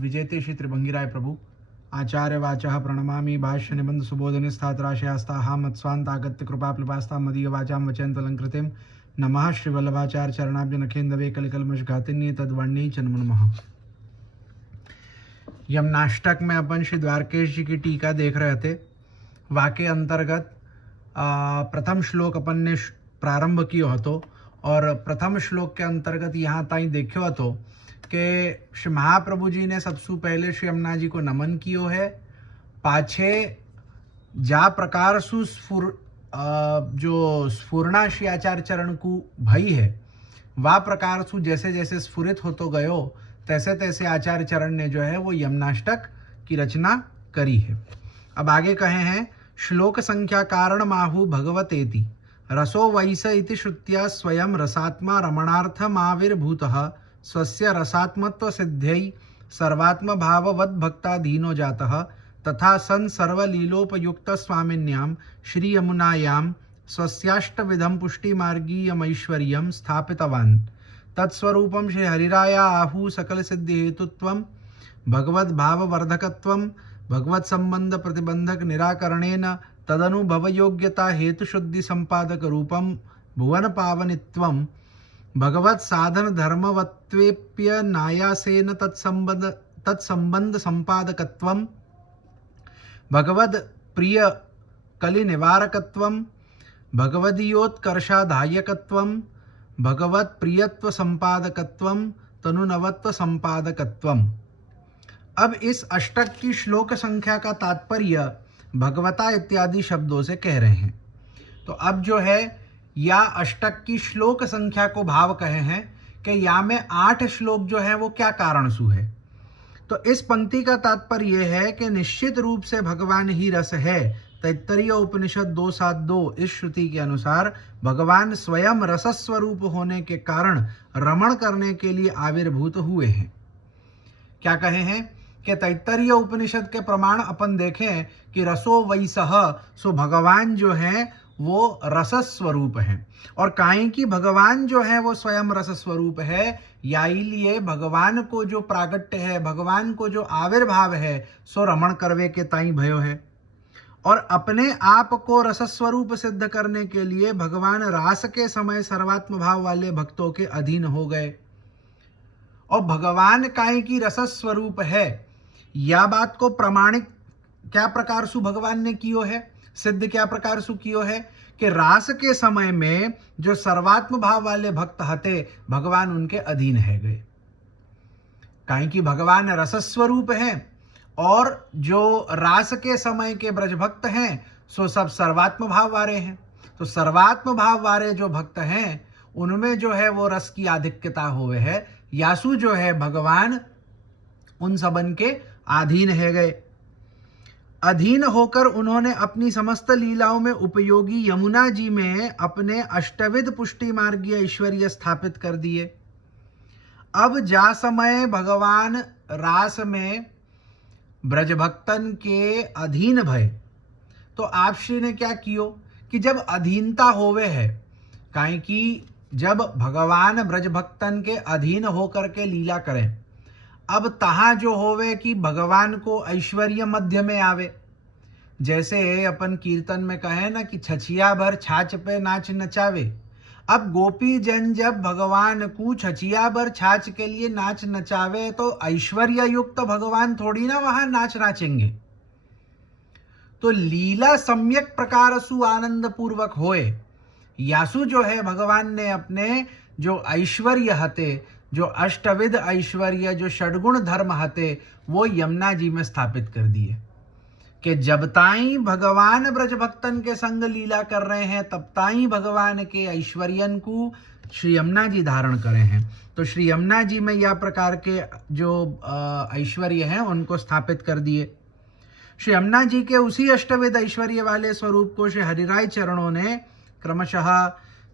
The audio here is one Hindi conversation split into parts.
विजेते श्री त्रिभंगिराय प्रभु आचार्य वाचा प्रणमामि भाष्य निबंध सुबोधने स्थात्राशयास्ता मत्स्वांतागत्य कृपा प्लपास्ता मदीय वाचाम वचयंतलंकृतिम नमः श्री वल्लभाचार्य चरणाब्ज नखेंदवे कलिकलमशघातिन्ये तद्वर्णी चन्म नमः। यमनाष्टक में अपन श्री द्वारकेश जी की टीका देख रहे थे। वाक्य अंतर्गत प्रथम श्लोक अपन ने प्रारंभ कियो हतो और प्रथम श्लोक के अंतर्गत यहाँ ताईं देखियो हतो कि श्री महाप्रभु जी ने सबसे पहले श्री यमुना जी को नमन कियो है। पाछे जा प्रकार सु जो स्फुरना श्री आचार्य चरण को भई है वा प्रकार सु जैसे जैसे स्फुरित होतो गयो तैसे तैसे आचार्य चरण ने जो है वो यमनाष्टक की रचना करी है। अब आगे कहे हैं श्लोक संख्या कारण माहु भगवतेति रसो वैस इति श्रुत्या स्वयं रसात्मा रमणार्थमाविर्भूतः स्वस्य रसात्मत्व सिद्ध्यै सर्वात्म भाववद् भक्ताधीनो जातः तथा सन सर्वलीलोपयुक्त स्वामिन्यां श्री यमुनायां स्वस्याष्टविधं पुष्टिमार्गीयमैश्वर्यं स्थापितवान्। तत्स्वरूपं श्री हरिराया आहु सकल सिद्धि हेतुत्वं भगवद् भाववर्धकत्वं भगवत् संबंध प्रतिबंधक निराकरणेन तदनुभव योग्यता हेतुशुद्धि संपादक रूपं भुवन पावनित्वं भगवत् साधन धर्मवत्वेप्य नायासेन तत्संबंध संपादकत्वं भगवद् प्रिय कलि निवारकत्वं भगवदीयोत्कर्षाधायकत्वं भगवत् प्रियत्व संपादकत्वं तनुनवत्व संपादकत्वं। अब इस अष्टक की श्लोक संख्या का तात्पर्य भगवता इत्यादि शब्दों से कह रहे हैं। तो अब जो है या अष्टक की श्लोक संख्या को भाव कहे हैं कि या में 8 श्लोक जो है वो क्या कारण सु है। तो इस पंक्ति का तात्पर्य यह है कि निश्चित रूप से भगवान ही रस है। तैत्तरीय उपनिषद 2.7.2 इस श्रुति के अनुसार भगवान स्वयं रसस्वरूप होने के कारण रमण करने के लिए आविर्भूत हुए हैं। क्या कहे हैं कि तैत्तरीय उपनिषद के प्रमाण अपन देखें कि रसो वैसह सो भगवान जो है वो रसस्वरूप है और काहे कि भगवान जो है वो स्वयं रसस्वरूप है या लिए भगवान को जो प्रागट्य है भगवान को जो आविर्भाव है सो रमण करवे के ताई भयो है और अपने आप को रसस्वरूप सिद्ध करने के लिए भगवान रास के समय सर्वात्म भाव वाले भक्तों के अधीन हो गए। और भगवान काहे की रसस्वरूप है या बात को प्रमाणिक क्या प्रकार सु भगवान ने कियो है, सिद्ध क्या प्रकार सु कियो है कि रास के समय में जो सर्वात्म भाव वाले भक्त हते भगवान उनके अधीन है गए। काहे कि भगवान रसस्वरूप हैं और जो रास के समय के ब्रज भक्त हैं सो सब सर्वात्म भाव वाले हैं। तो सर्वात्म भाव वाले जो भक्त हैं उनमें जो है वो रस की आधिक्यता हुए है यासु जो है भगवान उन सबन के अधीन है गए। अधीन होकर उन्होंने अपनी समस्त लीलाओं में उपयोगी यमुना जी में अपने अष्टविध पुष्टि मार्गीय ऐश्वर्य स्थापित कर दिए। अब जा समय भगवान रास में ब्रजभक्तन के अधीन भय तो आप श्री ने क्या कियो कि जब अधीनता होवे है काहे कि जब भगवान ब्रजभक्तन के अधीन होकर के लीला करें अब तहाँ जो होवे कि भगवान को ऐश्वर्य मध्य में आवे। जैसे अपन कीर्तन में कहे ना कि छछिया भर छाछ पे नाच नचावे। अब गोपी जन जब भगवान को छछिया भर छाछ के लिए नाच नचावे तो ऐश्वर्य युक्त भगवान थोड़ी ना वहां नाच नाचेंगे। तो लीला सम्यक प्रकार सु आनंद पूर्वक होए यासु जो है भगवान ने अपने जो ऐश्वर्य हते जो अष्टविध ऐश्वर्य जो षडगुण धर्म हते वो यमुना जी में स्थापित कर दिए कि जब ताई भगवान ब्रज भक्तन के संग लीला कर रहे हैं तब ताई भगवान के ऐश्वर्यन को श्री यमुना जी धारण करे हैं। तो श्री यमुना जी में यह प्रकार के जो ऐश्वर्य हैं उनको स्थापित कर दिए। श्री यमुना जी के उसी अष्टविध ऐश्वर्य वाले स्वरूप को श्री हरिराय चरणों ने क्रमशः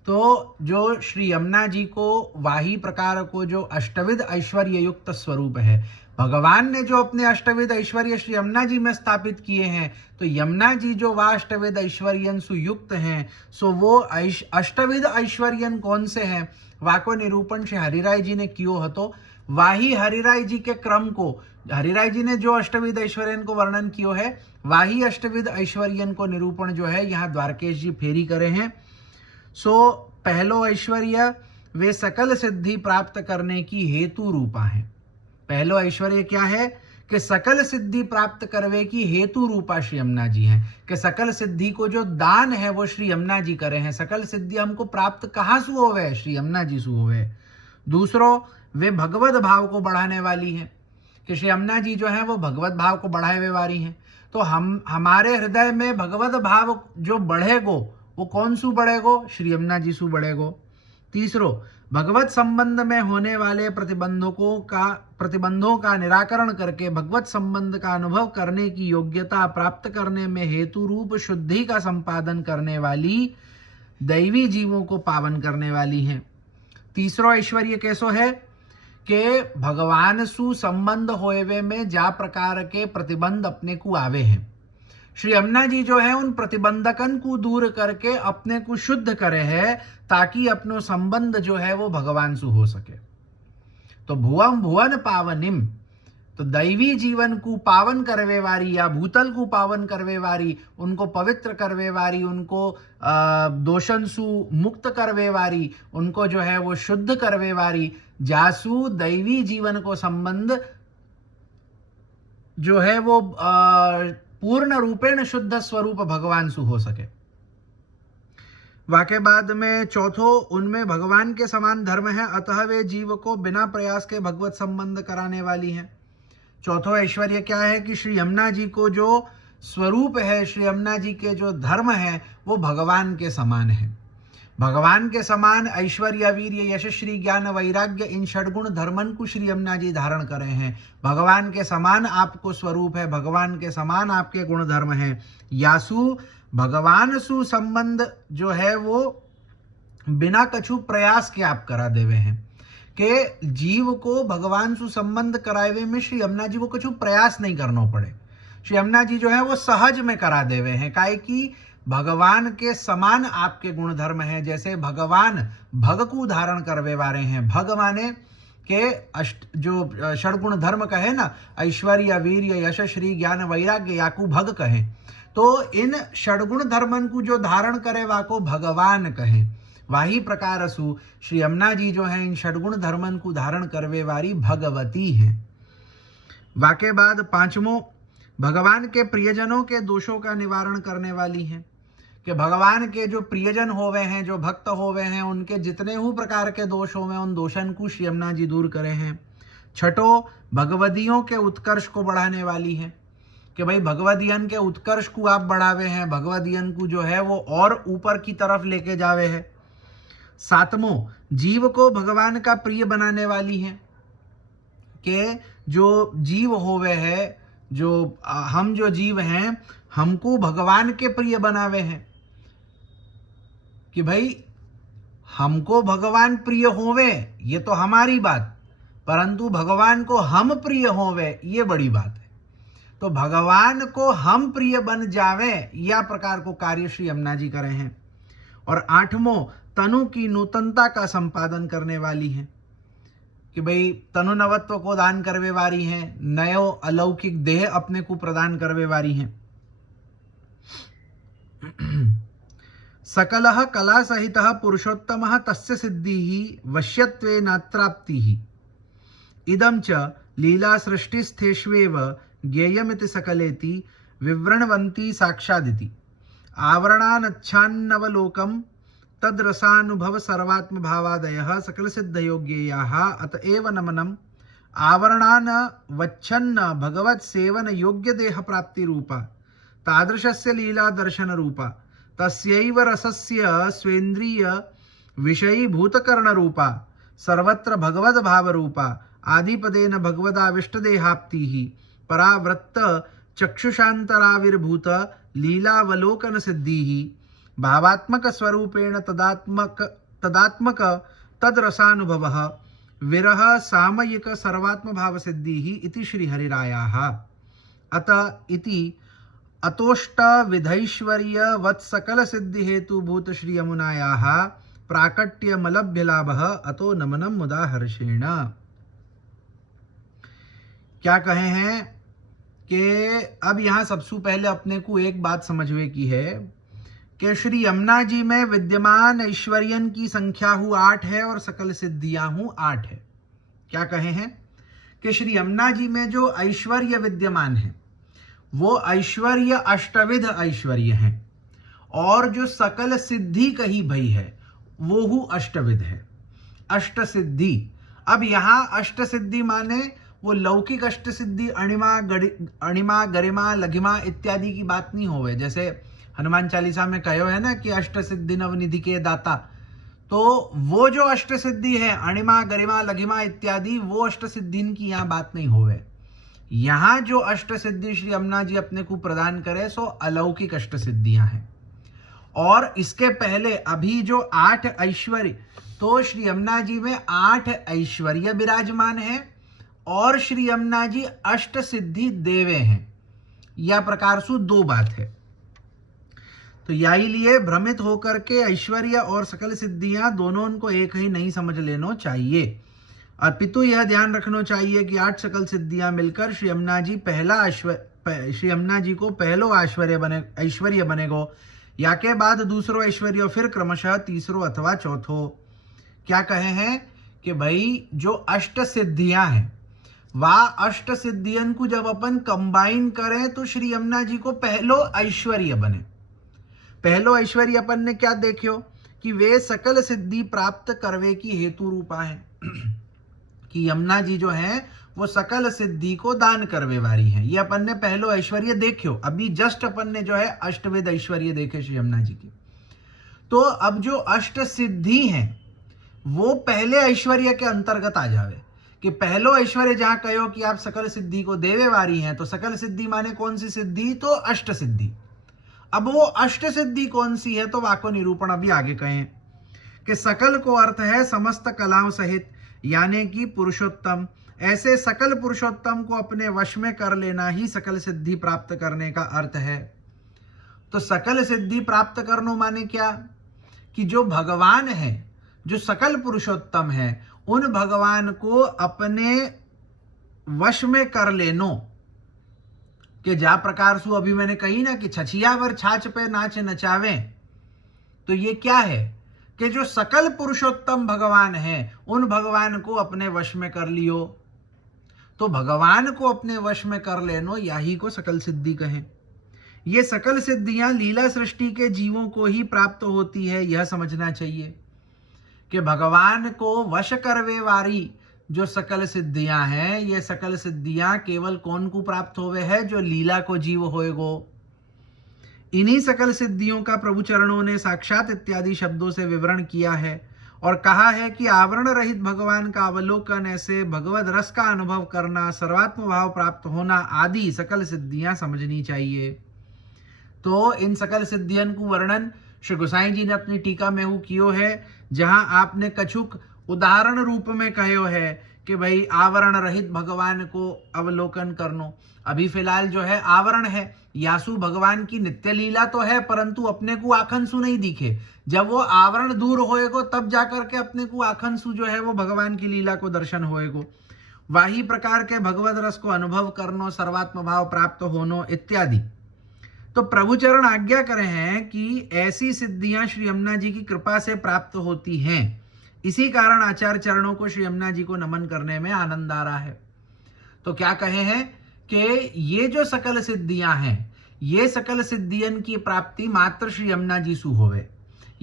तो जो श्री यमुना जी को वाही प्रकार को जो अष्टविध ऐश्वर्य युक्त स्वरूप है भगवान ने जो अपने अष्टविध ऐश्वर्य श्री यमुना जी में स्थापित किए हैं तो यमुना जी जो वह अष्टविध ऐश्वर्यन सुयुक्त हैं सो वो अष्टविध ऐश्वर्यन कौन से हैं वाको निरूपण श्री हरिराय जी ने कियो हतो। वाही हरिराय जी के क्रम को, हरिराय जी ने जो अष्टविध ऐश्वर्यन को वर्णन कियो है, वाही अष्टविध ऐश्वर्यन को निरूपण जो है यहाँ द्वारकेश जी फेरी करे हैं। सो पहलो ऐश्वर्य वे सकल सिद्धि प्राप्त करने की हेतु रूपा है। पहलो ऐश्वर्य क्या है कि सकल सिद्धि प्राप्त करवे की हेतु रूपा श्री यमुना जी हैं, कि सकल सिद्धि को जो दान है वो श्री यमुना जी करे हैं। सकल सिद्धि हमको प्राप्त कहाँ से होवे? श्री यमुना जी से होवे। दूसरो, वे भगवत भाव को बढ़ाने वाली हैं, कि श्री यमुना जी जो है वो भगवत भाव को बढ़ाए वाली हैं। तो हमारे हृदय में भगवत भाव जो बढ़ेगो वो कौन सु बढ़ेगो? श्री यमुना जी सु बढ़ेगो। तीसरो, भगवत संबंध में होने वाले प्रतिबंधों का निराकरण करके भगवत संबंध का अनुभव करने की योग्यता प्राप्त करने में हेतु रूप शुद्धि का संपादन करने वाली दैवी जीवों को पावन करने वाली हैं। तीसरो ऐश्वर्य कैसो है कि भगवान सु संबंध होवे में जा प्रकार के प्रतिबंध अपने को आवे हैं, श्री यमुना जी जो है उन प्रतिबंधकन को दूर करके अपने को शुद्ध करे है, ताकि अपनो संबंध जो है वो भगवान से हो सके। तो भुवम भुवन पावनिम, तो दैवी जीवन को पावन करवे वारी या भूतल को पावन करवे वारी, उनको पवित्र करवे वारी, उनको दोषन सु मुक्त करवे वारी, उनको जो है वो शुद्ध करवे वारी, जासु दैवी जीवन को संबंध जो है वो पूर्ण रूपेण शुद्ध स्वरूप भगवान सु हो सके। वाके बाद में चौथो, उनमें भगवान के समान धर्म है, अतः वे जीव को बिना प्रयास के भगवत संबंध कराने वाली हैं। चौथो ऐश्वर्य क्या है कि श्री यमुना जी को जो स्वरूप है, श्री यमुना जी के जो धर्म है वो भगवान के समान है। भगवान के समान ऐश्वर्य, वीर्य, यश, श्री, ज्ञान, वैराग्य, इन षडगुण धर्मन को श्री यमुना जी धारण करे हैं। भगवान के समान आपको स्वरूप है, भगवान के समान आपके गुण धर्म है। यासु भगवान सु संबंध जो है वो बिना कछु प्रयास के आप करा देवे हैं, कि जीव को भगवान सु संबंध करावे में श्री यमुना जी को कछु प्रयास नहीं करना पड़े। श्री यमुना जी जो है वो सहज में करा देवे हैं, काहे कि भगवान के समान आपके गुण धर्म है। जैसे भगवान भग को धारण करवे वाले हैं, भग माने के जो षडगुण धर्म कहे ना, ऐश्वर्य, वीर्य, यश, श्री, ज्ञान, वैराग्य, याकू भग कहे, तो इन षडगुण धर्मन को जो धारण करे वाको भगवान कहे। वाही प्रकार सु श्री यमुना जी जो है इन षडगुण धर्मन को धारण करवे वाली भगवती हैं। वाके बाद पांचवों, भगवान के प्रियजनों के दोषों का निवारण करने वाली हैं, कि भगवान के जो प्रियजन होवे हैं, जो भक्त होवे हैं, उनके जितने ही प्रकार के दोष होवे उन दोषन को श्री यमुना जी दूर करे हैं। छठो, भगवदियों के उत्कर्ष को बढ़ाने वाली हैं, कि भाई भगवदियन के उत्कर्ष को आप बढ़ावे हैं, भगवदियन को जो है वो और ऊपर की तरफ लेके जावे हैं। सातवां, जीव को भगवान का प्रिय बनाने वाली हैं, कि जो जीव होवे है, जो हम जो जीव हैं, हमको भगवान के प्रिय बनावे हैं, कि भाई हमको भगवान प्रिय होवे ये तो हमारी बात, परंतु भगवान को हम प्रिय होवे ये बड़ी बात है। तो भगवान को हम प्रिय बन जावे या प्रकार को कार्य श्री यमुना जी करे हैं। और आठवां, तनु की नूतनता का संपादन करने वाली हैं, कि भाई तनु नवत्व को दान करवे वारी हैं, नयो अलौकिक देह अपने को प्रदान करवे वारी हैं। सकलः कला सहितः पुरुषोत्तमः तस्य सिद्धिः वश्यत्वेनात्राप्तिः इदं च लीला सृष्टिस्थेष्वेव ज्ञेयमिति सकलेति विवृण्वन्ति साक्षादिति आवरणानच्छान्नवलोकं तद्रसानुभव सर्वात्म भावादयः सकल सिद्धयोग्येयाः अतएव नमनम् आवरणान वच्छन्न भगवत सेवन योग्य देह प्राप्ति रूपा तादृशस्य लीला दर्शन रूपा तस्यैव रसस्य स्वेन्द्रिय विषयी भूतकर्ण रूपा सर्वत्र भगवद भाव रूपा आदिपदेन भगवदाविष्टदेहाप्तिः परावृत्त चक्षुषान्तराविर्भूत लीलावलोकन सिद्धिः भावात्मक स्वरूपेण तदात्मक तद्रसानुभवः विरह सामयिक सर्वात्म भाव सिद्धिः इति श्री हरिरायाः। अत इति अतोष्ट विधैश्वर्य वत्सकल सिद्धि हेतु भूत श्री यमुनायाः प्राकट्य मलभ्य लाभः अतो नमनम मुदा हर्षेण। क्या कहे हैं कि अब यहाँ सबसे पहले अपने को एक बात समझवे की है कि श्री यमुना जी में विद्यमान ऐश्वर्यन की संख्या हूँ 8 है और सकल सिद्धियां हूँ 8 है। क्या कहे हैं कि श्री यमुना जी में जो ऐश्वर्य विद्यमान है वो ऐश्वर्य अष्टविध ऐश्वर्य है, और जो सकल सिद्धि कही भई है वो हु अष्टविध है, अष्ट सिद्धि। अब यहाँ अष्ट सिद्धि माने वो लौकिक अष्ट सिद्धि अणिमा गरिमा लघिमा इत्यादि की बात नहीं होवे। जैसे हनुमान चालीसा में कहो है ना कि अष्ट सिद्धि नवनिधि के दाता, तो वो जो अष्ट सिद्धि है अणिमा गरिमा लघिमा इत्यादि, वो अष्ट सिद्धि की यहाँ बात नहीं होवे। यहाँ जो अष्ट सिद्धि श्री यमुना जी अपने को प्रदान करे सो अलौकिक अष्ट सिद्धियां हैं। और इसके पहले अभी जो 8 ऐश्वर्य, तो श्री यमुना जी में 8 ऐश्वर्य विराजमान है और श्री यमुना जी अष्ट सिद्धि देवे हैं। यह प्रकार से 2 बात है। तो यही लिए भ्रमित होकर के ऐश्वर्य और सकल सिद्धियां दोनों उनको एक ही नहीं समझ लेना चाहिए। अपितु यह ध्यान रखना चाहिए कि 8 सकल सिद्धियां मिलकर श्री यमुना जी श्री यमुना जी को पहलो ऐश्वर्य बनेगो, या के बाद दूसरो ऐश्वर्य, फिर क्रमशः तीसरो अथवा चौथो। क्या कहे हैं कि भाई जो अष्ट सिद्धियां हैं वह अष्ट सिद्धियन को जब अपन कंबाइन करें तो श्री यमुना जी को पहलो ऐश्वर्य बने। पहलो ऐश्वर्य अपन ने क्या देखियो कि वे सकल सिद्धि प्राप्त करवे की हेतु रूपा है कि यमुना जी जो है वो सकल सिद्धि को दान करवे वाली है। ये अपन ने पहलो ऐश्वर्य देखियो। अभी जस्ट अपन ने जो है अष्टविध ऐश्वर्य देखे श्री यमुना जी की। तो अब जो अष्ट सिद्धि है वो पहले ऐश्वर्य के अंतर्गत आ जावे कि पहलो ऐश्वर्य जहां कहो कि आप सकल सिद्धि को देवे वाली हैं, तो सकल सिद्धि माने कौन सी सिद्धि, तो अष्ट सिद्धि। अब वो अष्ट सिद्धि कौन सी है, तो वाको निरूपण अभी आगे कहें कि सकल को अर्थ है समस्त कलाओं सहित, यानी कि पुरुषोत्तम। ऐसे सकल पुरुषोत्तम को अपने वश में कर लेना ही सकल सिद्धि प्राप्त करने का अर्थ है। तो सकल सिद्धि प्राप्त करना माने क्या कि जो भगवान है, जो सकल पुरुषोत्तम है, उन भगवान को अपने वश में कर लेनो। कि जा प्रकार से अभी मैंने कही ना कि छछियावर छाछ पे नाच नचावे, तो ये क्या है कि जो सकल पुरुषोत्तम भगवान है उन भगवान को अपने वश में कर लियो। तो भगवान को अपने वश में कर लेनो यही को सकल सिद्धि कहें। ये सकल सिद्धियां लीला सृष्टि के जीवों को ही प्राप्त होती है, यह समझना चाहिए कि भगवान को वश करवे वाली जो सकल सिद्धियां हैं, ये सकल सिद्धियां केवल कौन को प्राप्त होवे है, जो लीला को जीव होएगो। इन्हीं सकल सिद्धियों का प्रभु चरणों ने साक्षात इत्यादि शब्दों से विवरण किया है और कहा है कि आवरण रहित भगवान का अवलोकन, ऐसे भगवद रस का अनुभव करना, सर्वात्म भाव प्राप्त होना आदि सकल सिद्धियां समझनी चाहिए। तो इन सकल सिद्धियन को वर्णन श्री गोसाई जी ने अपनी टीका में हु कियो है, जहां आपने कछुक उदाहरण रूप में कहो है कि भाई आवरण रहित भगवान को अवलोकन करनो। अभी फिलहाल जो है आवरण है, यासु भगवान की नित्य लीला तो है, परंतु अपने को आखनसु नहीं दिखे। जब वो आवरण दूर होएगो तब जाकर के अपने को आखनसु जो है वो भगवान की लीला को दर्शन होएगो। वही प्रकार के भगवद रस को अनुभव करनो, सर्वात्म भाव प्राप्त होनो इत्यादि। तो प्रभु चरण आज्ञा करे हैं कि ऐसी सिद्धियां श्री यमुना जी की कृपा से प्राप्त होती हैं। इसी कारण आचार्य चरणों को श्री यमुना जी को नमन करने में आनंद आ रहा है। तो क्या कहे हैं कि ये जो सकल सिद्धियां हैं, ये सकल सिद्धियन की प्राप्ति मात्र श्री यमुना जी सु होवे।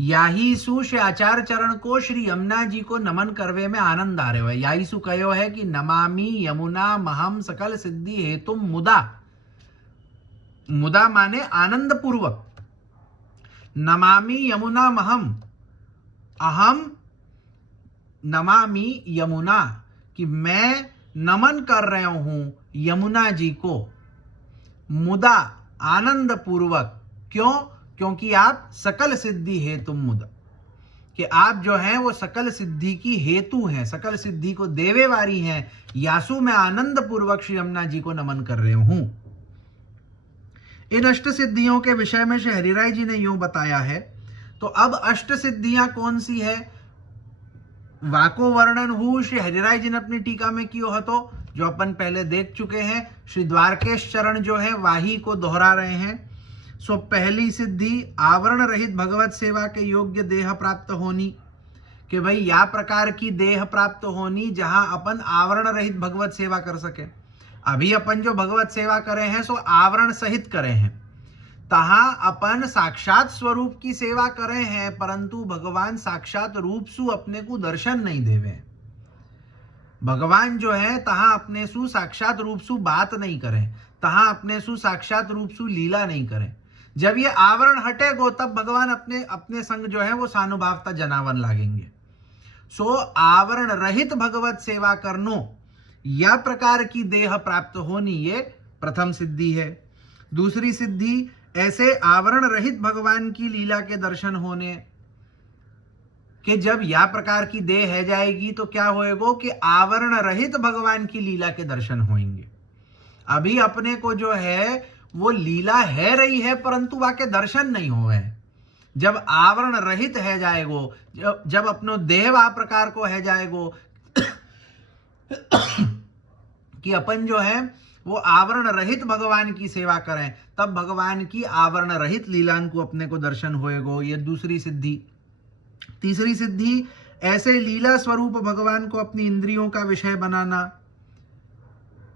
याही सु श्री आचार्य चरण को श्री यमुना जी को नमन करवे में आनंद आ रहे हो। याही सु कहो है कि नमामि यमुना महम सकल सिद्धि हेतु मुदा। मुदा माने आनंद पूर्वक। नमामि यमुना महम, अहम नमामि यमुना, कि मैं नमन कर रहा हूं यमुना जी को, मुदा आनंद पूर्वक। क्यों? क्योंकि आप सकल सिद्धि हेतु मुदा, कि आप जो हैं वो सकल सिद्धि की हेतु हैं, सकल सिद्धि को देवे वाली हैं। यासु मैं आनंद पूर्वक श्री यमुना जी को नमन कर रहा हूं। इन अष्ट सिद्धियों के विषय में श्री हरिराय जी ने यूं बताया है। तो अब अष्ट सिद्धियां कौन सी है, वाको वर्णन हु श्री हरिराय जी ने अपनी टीका में कियो हतो जो अपन पहले देख चुके हैं। श्री द्वारकेश चरण जो है वाही को दोहरा रहे हैं। सो पहली सिद्धि आवरण रहित भगवत सेवा के योग्य देह प्राप्त होनी, कि भाई या प्रकार की देह प्राप्त होनी जहां अपन आवरण रहित भगवत सेवा कर सके। अभी अपन जो भगवत सेवा करे हैं सो आवरण सहित करे हैं, तहां अपन साक्षात स्वरूप की सेवा करे हैं, परंतु भगवान साक्षात रूप सु अपने को दर्शन नहीं देवे। भगवान जो है तहां अपने सु साक्षात रूप सु बात नहीं करें, तहां अपने सु साक्षात रूप सु लीला नहीं करें। जब ये आवरण हटेगो तब भगवान अपने अपने संग जो है वो सानुभावता जनावन लागेंगे। सो आवरण रहित भगवत सेवा करनो या प्रकार की देह प्राप्त होनी, ये प्रथम सिद्धि है। दूसरी सिद्धि ऐसे आवरण रहित भगवान की लीला के दर्शन होने, कि जब या प्रकार की देह है जाएगी तो क्या होएगा कि आवरण रहित भगवान की लीला के दर्शन होंगे। अभी अपने को जो है वो लीला है रही है, परंतु वहां के दर्शन नहीं हुए। जब आवरण रहित है जाएगो, जब अपनो देह आ प्रकार को है जाएगो कि अपन जो है वो आवरण रहित भगवान की सेवा करें, तब भगवान की आवरण रहित लीलान को अपने को दर्शन होएगो। ये दूसरी सिद्धि। तीसरी सिद्धि ऐसे लीला स्वरूप भगवान को अपनी इंद्रियों का विषय बनाना,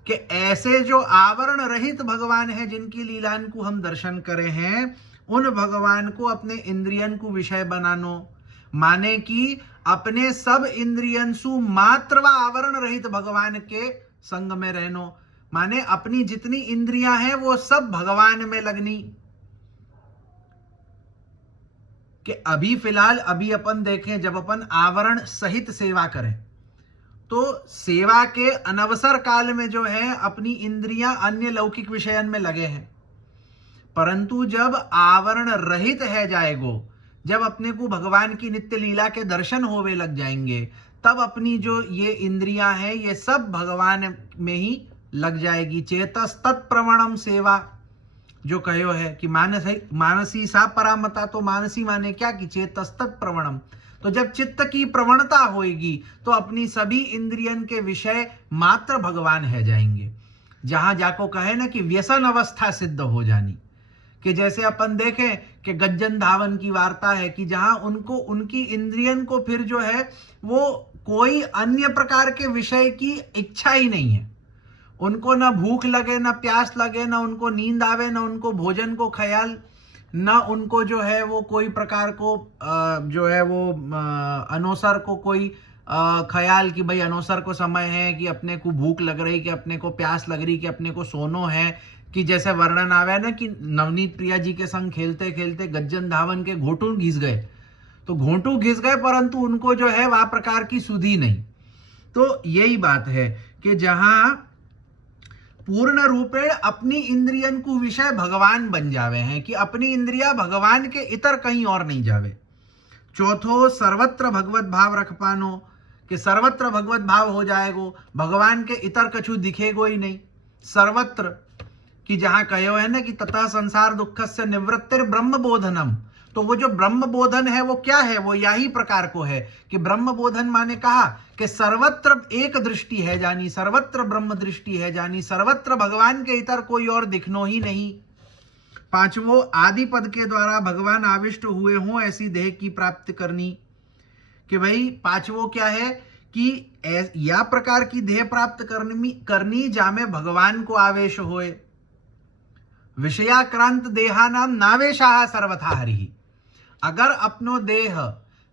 कि ऐसे जो आवरण रहित भगवान है जिनकी लीलान को हम दर्शन करे हैं, उन भगवान को अपने इंद्रियन को विषय बनानो, माने कि अपने सब इंद्रियन सु मात्र व आवरण रहित भगवान के संग में रहनो, माने अपनी जितनी इंद्रियां हैं वो सब भगवान में लगनी। कि अभी फिलहाल अभी अपन देखें, जब अपन आवरण सहित सेवा करें तो सेवा के अनवसर काल में जो है अपनी इंद्रियां अन्य लौकिक विषयन में लगे हैं, परंतु जब आवरण रहित है जाएगो, जब अपने को भगवान की नित्य लीला के दर्शन होवे लग जाएंगे, तब अपनी जो ये इंद्रियां हैं ये सब भगवान में ही लग जाएगी। चेतस तत्प्रवणम सेवा जो कहो है कि मानसी सा परामता, तो मानसी माने क्या कि चेतस तत्प्रवणम। तो जब चित्त की प्रवणता होएगी तो अपनी सभी इंद्रियन के विषय मात्र भगवान है जाएंगे। जहां जाको कहे ना कि व्यसन अवस्था सिद्ध हो जानी, कि जैसे अपन देखें कि गज्जन धावन की वार्ता है कि जहां उनको उनकी इंद्रियन को फिर जो है वो कोई अन्य प्रकार के विषय की इच्छा ही नहीं है। उनको ना भूख लगे, ना प्यास लगे, ना उनको नींद आवे, ना उनको भोजन को ख्याल, ना उनको जो है वो कोई प्रकार को जो है वो अनोसर को कोई ख्याल कि भाई अनोसर को समय है, कि अपने को भूख लग रही, कि अपने को प्यास लग रही, कि अपने को सोनो है। कि जैसे वर्णन आवे ना कि नवनीत प्रिया जी के संग खेलते खेलते गज्जन धावन के घोटू घिस गए, तो घोटू घिस गए परंतु उनको जो है वह प्रकार की सुधी नहीं। तो यही बात है कि जहां पूर्ण रूपेण अपनी इंद्रियन को विषय भगवान बन जावे हैं, कि अपनी इंद्रिया भगवान के इतर कहीं और नहीं जावे। चौथो सर्वत्र भगवत भाव रख पानो, कि सर्वत्र भगवत भाव हो जाएगो, भगवान के इतर कछु दिखेगो ही नहीं। सर्वत्र कि जहां कहो है ना कि तथा संसार दुखस्य निवृत्तिर ब्रह्म बोधनम, तो वो जो ब्रह्म बोधन है वो क्या है, वो यही प्रकार को है कि ब्रह्म बोधन माने कहा कि सर्वत्र एक दृष्टि है जानी, सर्वत्र ब्रह्म दृष्टि है जानी, सर्वत्र भगवान के इतर कोई और दिखनो ही नहीं। पांचवो आदि पद के द्वारा भगवान आविष्ट हुए हों ऐसी देह की प्राप्ति करनी, कि भाई पांचवो क्या है कि या प्रकार की देह प्राप्त करनी जामे भगवान को आवेश होए। विषयाक्रांत देहानाम नावेशाह सर्वथा हरि। अगर अपनो देह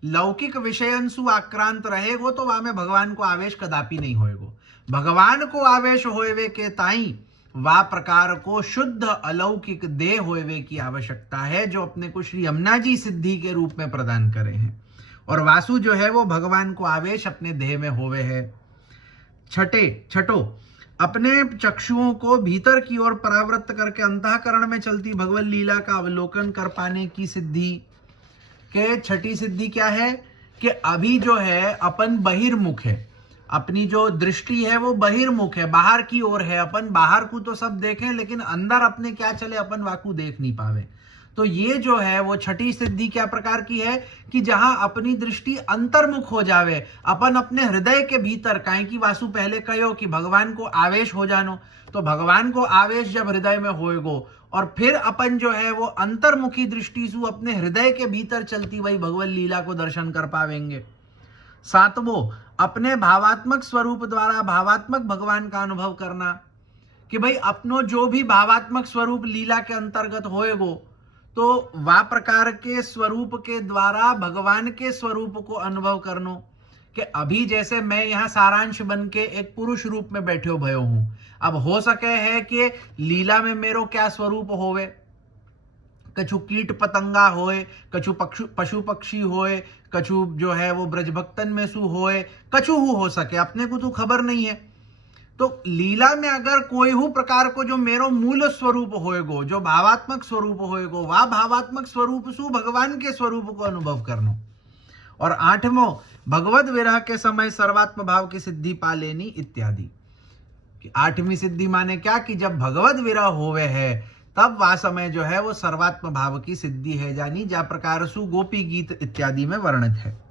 लौकिक विषयंसु आक्रांत रहेगो तो वहां में भगवान को आवेश कदापि नहीं होएगो। भगवान को आवेश होएवे के ताई वा प्रकार को शुद्ध अलौकिक देह होएवे की आवश्यकता है, जो अपने को श्री यमुना जी सिद्धि के रूप में प्रदान करे हैं। और वासु जो है वो भगवान को आवेश अपने देह में होवे है। छठो अपने चक्षुओं को भीतर की ओर परावृत्त करके अंतःकरण में चलती भगवत लीला का अवलोकन कर पाने की सिद्धि। के छठी सिद्धि क्या है कि अभी जो है अपन बहिर्मुख है, अपनी जो दृष्टि है वो बहिर्मुख है, बाहर की ओर है। अपन बाहर को तो सब देखें लेकिन अंदर अपने क्या चले अपन वाकू देख नहीं पावे। तो ये जो है वो छठी सिद्धि क्या प्रकार की है कि जहां अपनी दृष्टि अंतर्मुख हो जावे, अपन अपने हृदय के भीतर, काहे की वासु पहले कहो कि भगवान को आवेश हो जानो, तो भगवान को आवेश जब हृदय में होएगो और फिर अपन जो है वो अंतर्मुखी दृष्टि से अपने हृदय के भीतर चलती वही भगवत लीला को दर्शन कर पावेंगे। सातवों, अपने भावात्मक स्वरूप द्वारा भावात्मक भगवान का अनुभव करना, कि भाई अपनो जो भी भावात्मक स्वरूप लीला के अंतर्गत होएगो तो वह प्रकार के स्वरूप के द्वारा भगवान के स्वरूप को अनुभव करनो। कि अभी जैसे मैं यहाँ सारांश बन के एक पुरुष रूप में बैठे भयो हूं, अब हो सके है कि लीला में मेरो क्या स्वरूप होवे, कछु कीट पतंगा होए, कछु पशु पक्षी होए, कछु जो है वो ब्रजभक्तन में सु होए, कछु हो सके, अपने को तो खबर नहीं है। तो लीला में अगर कोई हु प्रकार को जो मेरो मूल स्वरूप होएगो, जो भावात्मक स्वरूप होएगो, वह भावात्मक स्वरूप सु भगवान के स्वरूप को अनुभव करनो। और आठवां, भगवत विरह के समय सर्वात्म भाव की सिद्धि पा लेनी इत्यादि। आठवीं सिद्धि माने क्या कि जब भगवत विरह होवे है तब वह समय जो है वो सर्वात्म भाव की सिद्धि है, जानी जा प्रकार सु गोपी गीत इत्यादि में वर्णित है।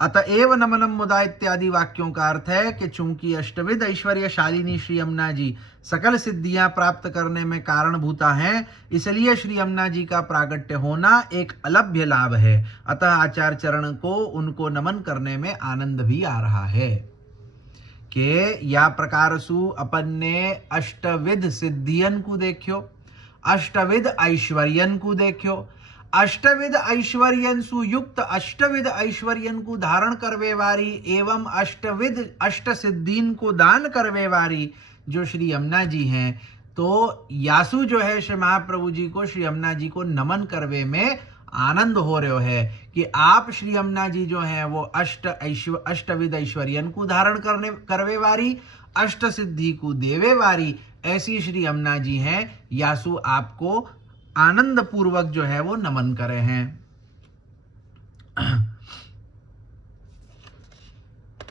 अतएव नमनम मुदा इत्यादि वाक्यों का अर्थ है कि चूंकि अष्टविध ऐश्वर्य शालिनी श्री यमुना जी सकल सिद्धियां प्राप्त करने में कारणभूता हैं, इसलिए श्री यमुना जी का प्रागट्य होना एक अलभ्य लाभ है। अतः आचार्य चरण को उनको नमन करने में आनंद भी आ रहा है। कि या प्रकार सु अपन ने अष्टविध सिद्धियन को देखियो, अष्टविध ऐश्वर्यन को देखियो, अष्टविध ऐश्वर्यन सुयुक्त अष्टविध ऐश्वर्यन को धारण करवे वारी एवं अष्टविध अष्ट सिद्धीन को दान करवे वारी जो श्री यमुना जी हैं, तो यासु जो है श्री महाप्रभु जी को, श्री यमुना जी को नमन करवे में आनंद हो रहे है कि आप श्री यमुना जी जो हैं वो अष्टविध ऐश्वर्यन को धारण करवे वारी, अष्ट सिद्धि को देवे वारी ऐसी श्री यमुना जी हैं। यासु आपको आनंद पूर्वक जो है वो नमन करे हैं।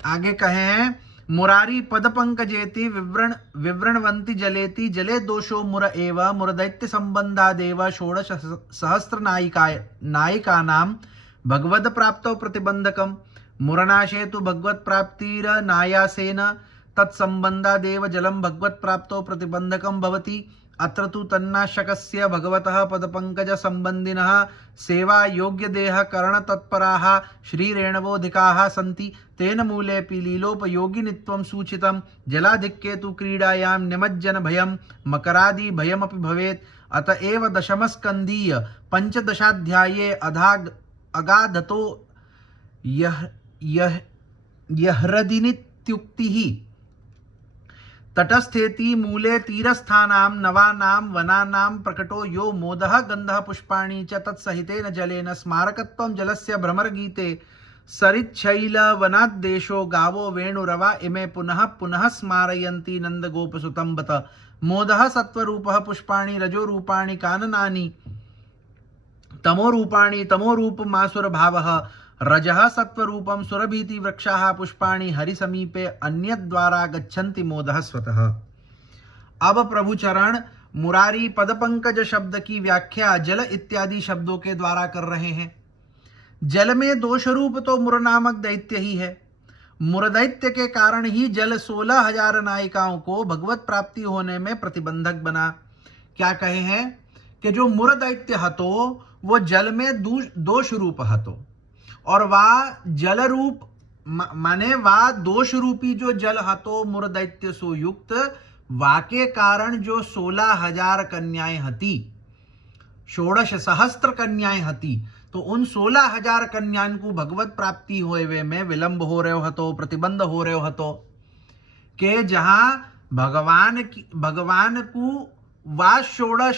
आगे कहे हैं, मुरारी पद पंकजेति विवरणवंती जलेति जले दोषो मुर एव मुरदैत्य संबंधा देव षोडश सहस्त्र नायिका नाम भगवद प्राप्तो प्रतिबंधकम मुरनाशे तु भगवत प्राप्तिर नायासेन तत्संबंधा देव जलम भगवत प्राप्तो प्रतिबंधकम भवति। अत्र तु तन्नाशकस्य भगवतः पदपंकज संबंधिनः सेवा योग्य देह करण तत्पराः श्रीरेणवोधिकाः सन्ति, तेन मूलेऽपि लीलोपयोगिनित्वं सूचितं। जलाधिक्ये तु क्रीडायां निमज्जन भयं मकरादि भयमपि भवेत्। अत एव दशमस्कन्धीय पंचदशाध्याये अगाधतो यह्रदिनित्युक्तिः तटस्थेति मूले तीरस्थानां नवानां वनानां प्रकटो यो मोदः गन्धः पुष्पाणि च तत्सहितेन जलेन स्मारकत्वं जलस्य भ्रमरगीते सरिच्छैल वनाद्देशो गावो वेणुरवा इमे पुनः पुनः स्मारयन्ति नन्दगोपसुतं बत। मोदः सत्वरूपः पुष्पाणि रजोरूपाणि काननानि तमोरूपाणि तमोरूपमासुरभावः रजः सत्वरूपं सुरभीति वृक्षाः पुष्पाणि हरिसमीपे अन्यद्वारा गच्छन्ति मोदः स्वतः। अब प्रभु चरण मुरारी पदपंकज शब्द की व्याख्या जल इत्यादि शब्दों के द्वारा कर रहे हैं। जल में दोष रूप तो मुर नामक दैत्य ही है। मुर दैत्य के कारण ही जल 16,000 नायिकाओं को भगवत प्राप्ति होने में प्रतिबंधक बना। क्या कहे हैं कि जो मुर दैत्य हतो वो जल में दोष रूप हतो, और वह जल रूप माने वह दोष रूपी जो जल हतो मुर दैत्य सो युक्त, वाके कारण जो 16,000 कन्याएं हती, 16 सहस्त्र कन्याएं हती, तो उन 16,000 कन्याओं को भगवत प्राप्ति होए में विलंब हो रहे हतो, प्रतिबंध हो रहे हतो। के जहां भगवान को वह 16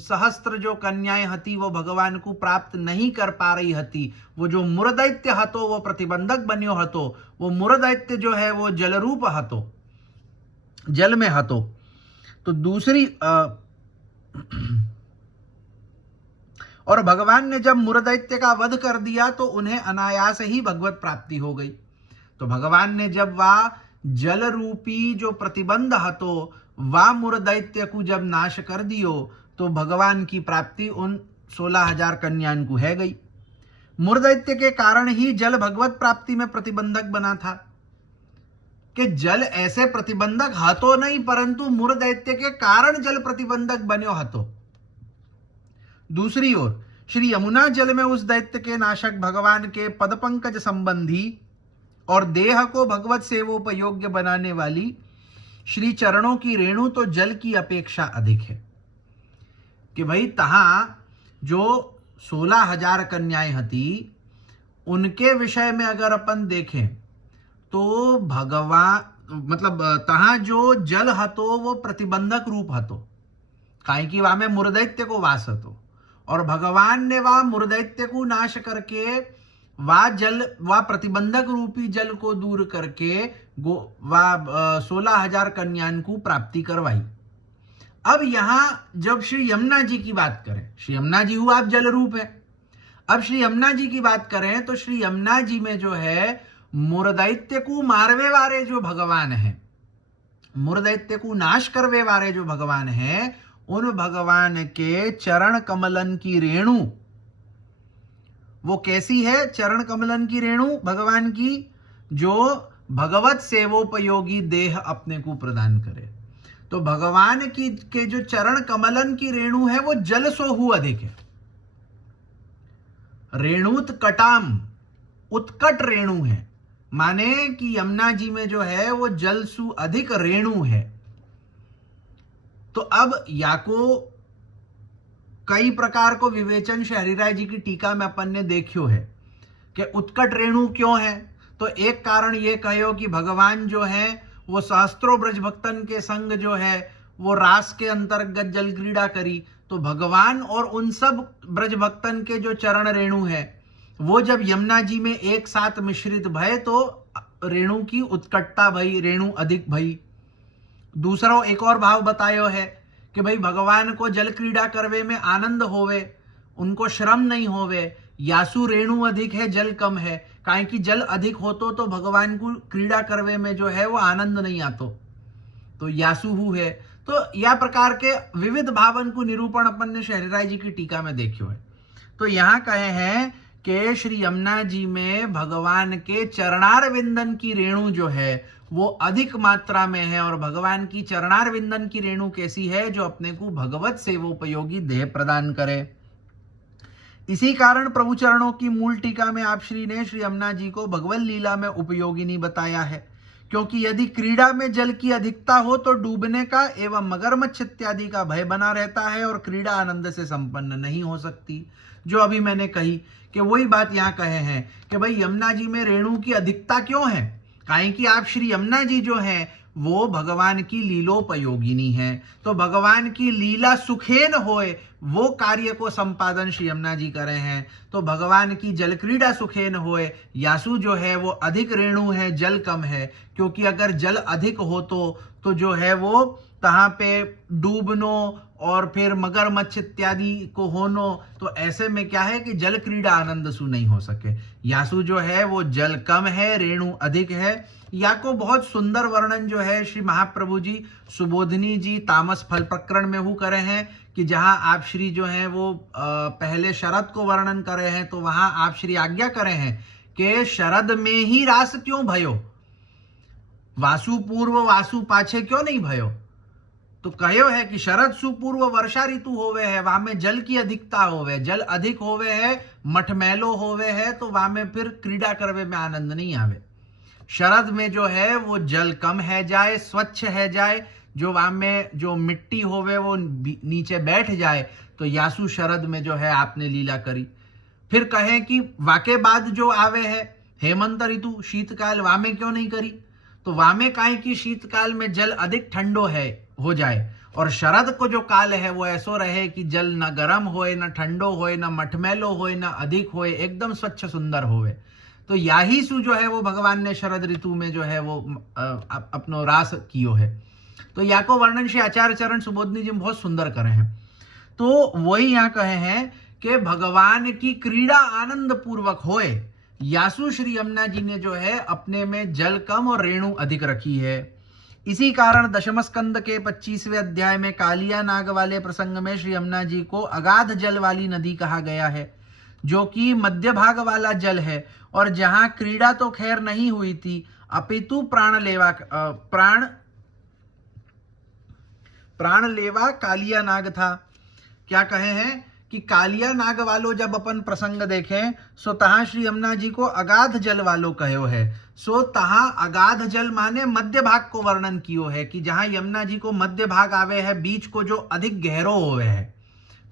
सहस्त्र जो कन्याएं हती वो भगवान को प्राप्त नहीं कर पा रही हती। वो जो मुरदैत्य हतो वो प्रतिबंधक बन्यो हतो। वो मुरदैत्य जो है वो जल रूप हतो, जल में हतो। तो दूसरी और भगवान ने जब मुरदैत्य का वध कर दिया तो उन्हें अनायास ही भगवत प्राप्ति हो गई। तो भगवान ने जब वह जल रूपी जो प्रतिबंध हतो वा मुर दैत्य को जब नाश कर दियो, तो भगवान की प्राप्ति उन 16,000 कन्याओं को है गई। मुरदैत्य के कारण ही जल भगवत प्राप्ति में प्रतिबंधक बना था कि जल ऐसे प्रतिबंधक हतो नहीं, परंतु मुरदैत्य के कारण जल प्रतिबंधक बन्यो हतो। दूसरी ओर श्री यमुना जल में उस दैत्य के नाशक भगवान के पदपंकज संबंधी और देह को भगवत सेवोपयोग्य बनाने वाली श्री चरणों की रेणु तो जल की अपेक्षा अधिक है। कि भाई तहां जो 16,000 कन्याएं हती, उनके विषय में अगर अपन देखें तो भगवान मतलब तहां जो जल हतो वो प्रतिबंधक रूप हतो, काहे कि वहां में मुरदैत्य को वास हतो, और भगवान ने वह मुरदैत्य को नाश करके वह प्रतिबंधक रूपी जल को दूर करके वह 16,000 कन्याओं को प्राप्ति करवाई। अब यहां जब श्री यमुना जी की बात करें, श्री यमुना जी हुआ आप जल रूप है, अब श्री यमुना जी की बात करें तो श्री यमुना जी में जो है मुरदैत्य को मारवे वाले जो भगवान हैं, मुरदैत्य को नाश करवे वाले जो भगवान हैं, उन भगवान के चरण कमलन की रेणु वो कैसी है? चरण कमलन की रेणु भगवान की जो भगवत सेवोपयोगी देह अपने को प्रदान करे। तो भगवान की के जो चरण कमलन की रेणु है वो जल सोहु अधिक है। रेणुत कटाम उत्कट रेणु है, माने कि यमुना जी में जो है वो जल सु अधिक रेणु है। तो अब याको कई प्रकार को विवेचन श्री हरिराय जी की टीका में अपन ने देखियो है कि उत्कट रेणु क्यों है। तो एक कारण ये कहो कि भगवान जो है वो सहस्त्रों ब्रज भक्तन के संग जो है वो रास के अंतर्गत जल क्रीड़ा करी, तो भगवान और उन सब ब्रज भक्तन के जो चरण रेणु है वो जब यमुना जी में एक साथ मिश्रित भय तो रेणु की उत्कटता भई, रेणु अधिक भई। दूसरा एक और भाव बतायो है कि भाई भगवान को जल क्रीड़ा करवे में आनंद होवे, उनको श्रम नहीं होवे। यासु रेणु अधिक है, जल कम है, काहे कि जल अधिक होतो तो भगवान को क्रीड़ा करवे में जो है वो आनंद नहीं आतो, तो यासु है। तो यह प्रकार के विविध भावन को निरूपण अपन ने हरिराय जी की टीका में देखियो है। तो यहाँ कहे हैं कि श्री यमुना जी में भगवान के चरणार विंदन की रेणु जो है वो अधिक मात्रा में है, और भगवान की चरणार विंदन की रेणु कैसी है? जो अपने को भगवत सेवोपयोगी देह प्रदान करे। इसी कारण प्रभु चरणों की मूल टीका में आप श्री ने श्री यमुना जी को भगवत लीला में उपयोगिनी बताया है, क्योंकि यदि क्रीड़ा में जल की अधिकता हो तो डूबने का एवं मगरमच्छ इत्यादि का भय बना रहता है और क्रीड़ा आनंद से संपन्न नहीं हो सकती। जो अभी मैंने कही कि वही बात यहाँ कहे हैं कि भाई यमुना जी में रेणु की अधिकता क्यों है? काहे कि आप श्री यमुना जी जो है वो भगवान की लीलोपयोगिनी है, तो भगवान की लीला सुखेन होए वो कार्य को संपादन श्री यमुना जी करे हैं। तो भगवान की जल क्रीड़ा सुखेन होए, यासु जो है वो अधिक रेणु है, जल कम है, क्योंकि अगर जल अधिक हो तो जो है वो तहाँ पे डूबनो और फिर मगरमच्छ इत्यादि को होनो, तो ऐसे में क्या है कि जल क्रीड़ा आनंद सु नहीं हो सके। यासु जो है वो जल कम है, रेणु अधिक है। या को बहुत सुंदर वर्णन जो है श्री महाप्रभु जी सुबोधनी जी तामस फल प्रकरण में हु करे हैं, कि जहां आप श्री जो है वो पहले शरद को वर्णन करे हैं, तो वहां आप श्री आज्ञा करे हैं कि शरद में ही रास क्यों भयो, वासु पूर्व वासु पाछे क्यों नहीं भयो। तो कहो है कि शरद सुपूर्व वर्षा ऋतु होवे है, वहां में जल की अधिकता होवे, जल अधिक होवे है, मठमैलो होवे है, तो वहां में फिर क्रीड़ा करवे में आनंद नहीं आवे। शरद में जो है वो जल कम है जाए, स्वच्छ है जाए, जो वहां में जो मिट्टी होवे वो नीचे बैठ जाए, तो यासु शरद में जो है आपने लीला करी। फिर कहें कि वाके बाद जो आवे है हेमंत ऋतु शीतकाल, वहां में क्यों नहीं करी? तो वहां में काहे कि शीतकाल में जल अधिक ठंडो है हो जाए, और शरद को जो काल है वो ऐसो रहे कि जल न गर्म होए, न ठंडो होए, न मठमैलो होए, न अधिक होए, एकदम स्वच्छ सुंदर होवे। तो याही सु जो है वो भगवान ने शरद ऋतु में जो है वो अपनो रास कियो है। तो या को वर्णन श्री आचार्य चरण सुबोधनी जी बहुत सुंदर करे हैं। तो वही यहाँ कहे हैं कि भगवान की क्रीड़ा आनंद पूर्वक होए, यासु श्री यमुना जी ने जो है अपने में जल कम और रेणु अधिक रखी है। इसी कारण दशम स्कंद के 25वें अध्याय में कालिया नाग वाले प्रसंग में श्री यमुना जी को अगाध जल वाली नदी कहा गया है, जो कि मध्य भाग वाला जल है और जहां क्रीड़ा तो खैर नहीं हुई थी, अपितु प्राणलेवा कालिया नाग था। क्या कहे हैं कि कालिया नाग वालो जब अपन प्रसंग देखें सो तहां श्री यमुना जी को अगाध जल वालो कहो है। सो तहां अगाध जल माने मध्य भाग को वर्णन कियो है कि जहां यमुना जी को मध्य भाग आवे है, बीच को जो अधिक गहरो होवे है,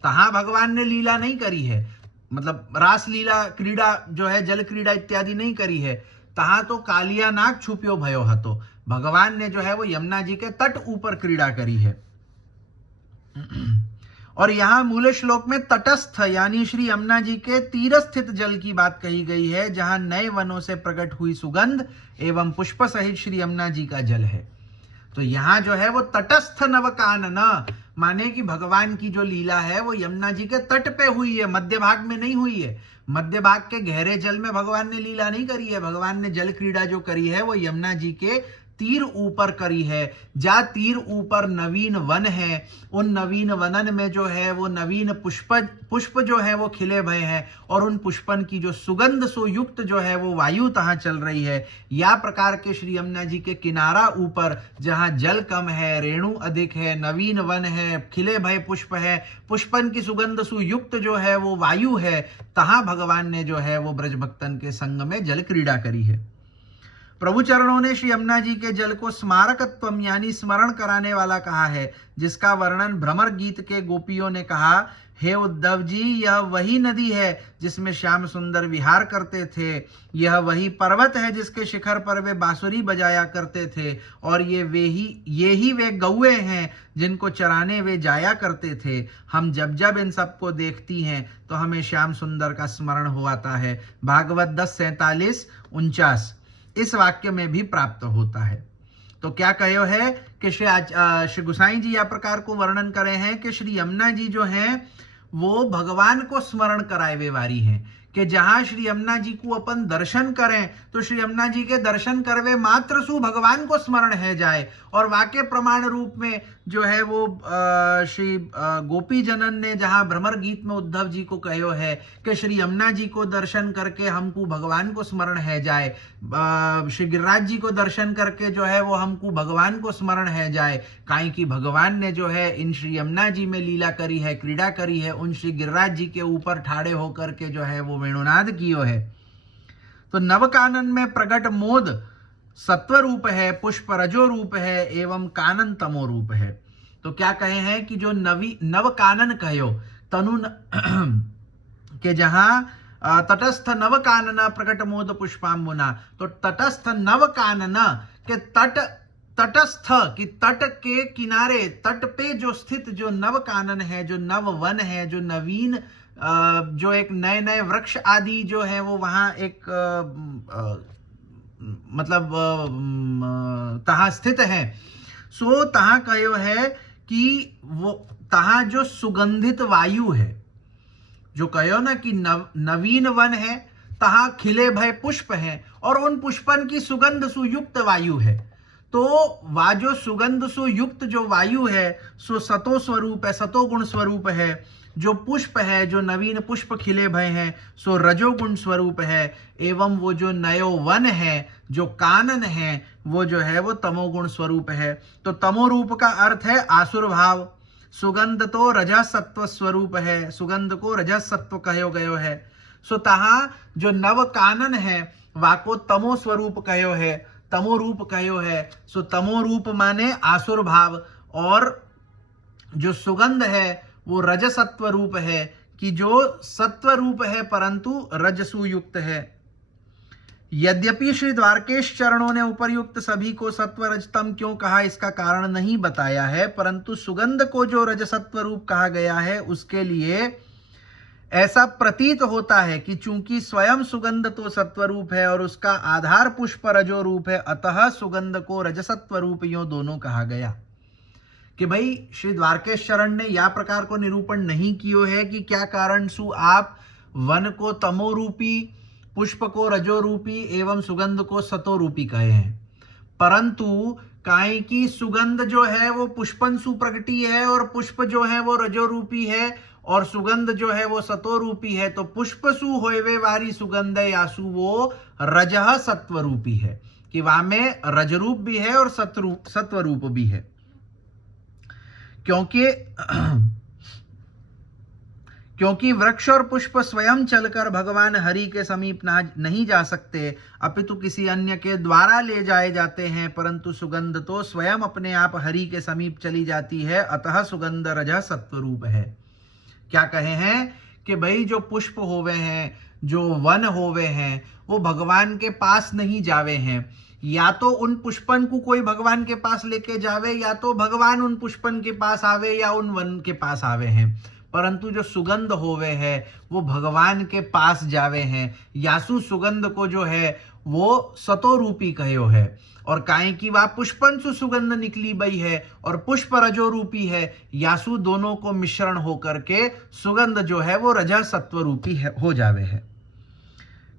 तहां भगवान ने लीला नहीं करी है, मतलब रास लीला क्रीड़ा जो है जल क्रीड़ा इत्यादि नहीं करी है। तहां तो कालिया नाग छुपियो भयो हतो, भगवान ने जो है वो यमुना जी के तट ऊपर क्रीड़ा करी है। और यहां मूल श्लोक में तटस्थ यानी श्री यमुना जी के तीर स्थित जल की बात कही गई है, जहां नए वनों से प्रकट हुई सुगंध एवं पुष्प सहित श्री यमुना जी का जल है। तो यहां जो है वो तटस्थ नवकानन माने कि भगवान की जो लीला है वो यमुना जी के तट पे हुई है, मध्य भाग में नहीं हुई है। मध्य भाग के गहरे जल में भगवान ने लीला नहीं करी है। भगवान ने जल क्रीड़ा जो करी है वो यमुना जी के तीर ऊपर करी है। जा तीर ऊपर नवीन वन है, उन नवीन वनन में जो है वो नवीन पुष्प जो है वो खिले भय हैं और उन पुष्पन की जो सुगंध सो युक्त जो है वो वायु तहां चल रही है। या प्रकार के श्री यमुना जी के किनारा ऊपर जहां जल कम है, रेणु अधिक है, नवीन वन है, खिले भय पुष्प है, पुष्पन की सुगंध सुयुक्त जो है वो वायु है, तहां भगवान ने जो है वो ब्रज भक्तन के संग में जल क्रीड़ा करी है। प्रभु चरणों ने श्री यमुना जी के जल को स्मारकत्वम यानी स्मरण कराने वाला कहा है, जिसका वर्णन भ्रमर गीत के गोपियों ने कहा, हे उद्धव जी यह वही नदी है जिसमें श्याम सुंदर विहार करते थे, यह वही पर्वत है जिसके शिखर पर वे बांसुरी बजाया करते थे, और ये ही वे गौए हैं जिनको चराने वे जाया करते थे। हम जब जब इन सबको देखती हैं तो हमें श्याम सुंदर का स्मरण हो आता है। भागवत 10:47-49 इस वाक्य में भी प्राप्त होता है। तो क्या कहो है कि श्री गोसाई जी या प्रकार को वर्णन करे हैं कि श्री यमुना जी जो हैं वो भगवान को स्मरण कराए वे वारी हैं, कि जहां श्री यमुना जी को अपन दर्शन करें तो श्री यमुना जी के दर्शन करवे मात्र सु भगवान को स्मरण है जाए। और वाक्य प्रमाण रूप में जो है वो श्री गोपी जनन ने जहां भ्रमर गीत में उद्धव जी को कहो है कि श्री यमुना जी को दर्शन करके हमको भगवान को स्मरण है जाए, श्री गिरिराज जी को दर्शन करके जो है वो हमको भगवान को स्मरण है जाए, काई कि भगवान ने जो है इन श्री यमुना जी में लीला करी है, क्रीड़ा करी है, उन श्री गिरिराज जी के ऊपर ठाड़े होकर के जो है वो वेणुनाद कियो है। तो नवकानन में प्रकट मोद सत्व रूप है, पुष्प रजो रूप है एवं कानन तमो रूप है। तो क्या कहे हैं कि जो नव कानन कहो तनु के जहां तटस्थ नव कानन प्रकट मोद पुष्पाम्बुना, तो तटस्थ नव कानन के तटस्थ कि तट के किनारे, तट पे जो स्थित जो नव कानन है, जो नव वन है, जो नवीन जो एक नए नए वृक्ष आदि जो है वो वहां एक मतलब तहां स्थित है। सो तहां कहो है कि वो तहां जो सुगंधित वायु है, जो कहो ना कि नवीन वन है, तहां खिले भय पुष्प हैं और उन पुष्पन की सुगंध सुयुक्त वायु है। तो वह जो सुगंध सुयुक्त जो वायु है सो सतो स्वरूप है, सतो गुण स्वरूप है। जो पुष्प है, जो नवीन पुष्प खिले भय हैं सो रजोगुण स्वरूप है। एवं वो जो नयो वन है, जो कानन है, वो जो है वो तमोगुण स्वरूप है। तो तमो रूप का अर्थ है आसुर भाव। सुगंध तो रजसत्व स्वरूप है, सुगंध को रजसत्व कहो गयो है। सो तहां जो नव कानन है वाको तमो स्वरूप कहो है, तमो रूप कहो है। सो तमो रूप माने आसुर भाव, और जो सुगंध है वो रजसत्व रूप है, कि जो सत्व रूप है परंतु रजसु युक्त है। यद्यपि श्री द्वारकेश चरणों ने उपर्युक्त सभी को सत्व रजतम क्यों कहा इसका कारण नहीं बताया है, परंतु सुगंध को जो रजसत्व रूप कहा गया है उसके लिए ऐसा प्रतीत होता है कि चूंकि स्वयं सुगंध तो सत्व रूप है और उसका आधार पुष्प रजो रूप है, अतः सुगंध को रजसत्व रूप यों दोनों कहा गया। कि भाई श्री द्वारकेश चरण ने या प्रकार को निरूपण नहीं कियो है कि क्या कारण सु आप वन को तमो रूपी, पुष्प को रजो रूपी एवं सुगंध को सतो रूपी कहे हैं, परंतु काई की सुगंध जो है वो पुष्पंशु प्रगटी है और पुष्प जो है वो रजो रूपी है और सुगंध जो है वो सतो रूपी है। तो पुष्पसु होवे वारी सुगंध यासु वो रजह सत्व रूपी है कि वहां में रजरूप भी है और सत्व रूप भी है। क्योंकि वृक्ष और पुष्प स्वयं चलकर भगवान हरि के समीप नहीं जा सकते, अपितु किसी अन्य के द्वारा ले जाए जाते हैं, परंतु सुगंध तो स्वयं अपने आप हरि के समीप चली जाती है, अतः सुगंध रजः सत्वरूप है। क्या कहे हैं कि भाई जो पुष्प होवे हैं, जो वन होवे हैं, वो भगवान के पास नहीं जावे हैं। या तो उन पुष्पन को कोई भगवान के पास लेके जावे, या तो भगवान उन पुष्पन के पास आवे या उन वन के पास आवे हैं। परंतु जो सुगंध होवे है वो भगवान के पास जावे हैं। यासु सुगंध को जो है वो सतो रूपी कहो है, और काहे की वह पुष्पन सु सुगंध निकली बई है और पुष्प रजो रूपी है। यासु दोनों को मिश्रण होकर के सुगंध जो है वो रजः सत्व रूपी हो जावे है।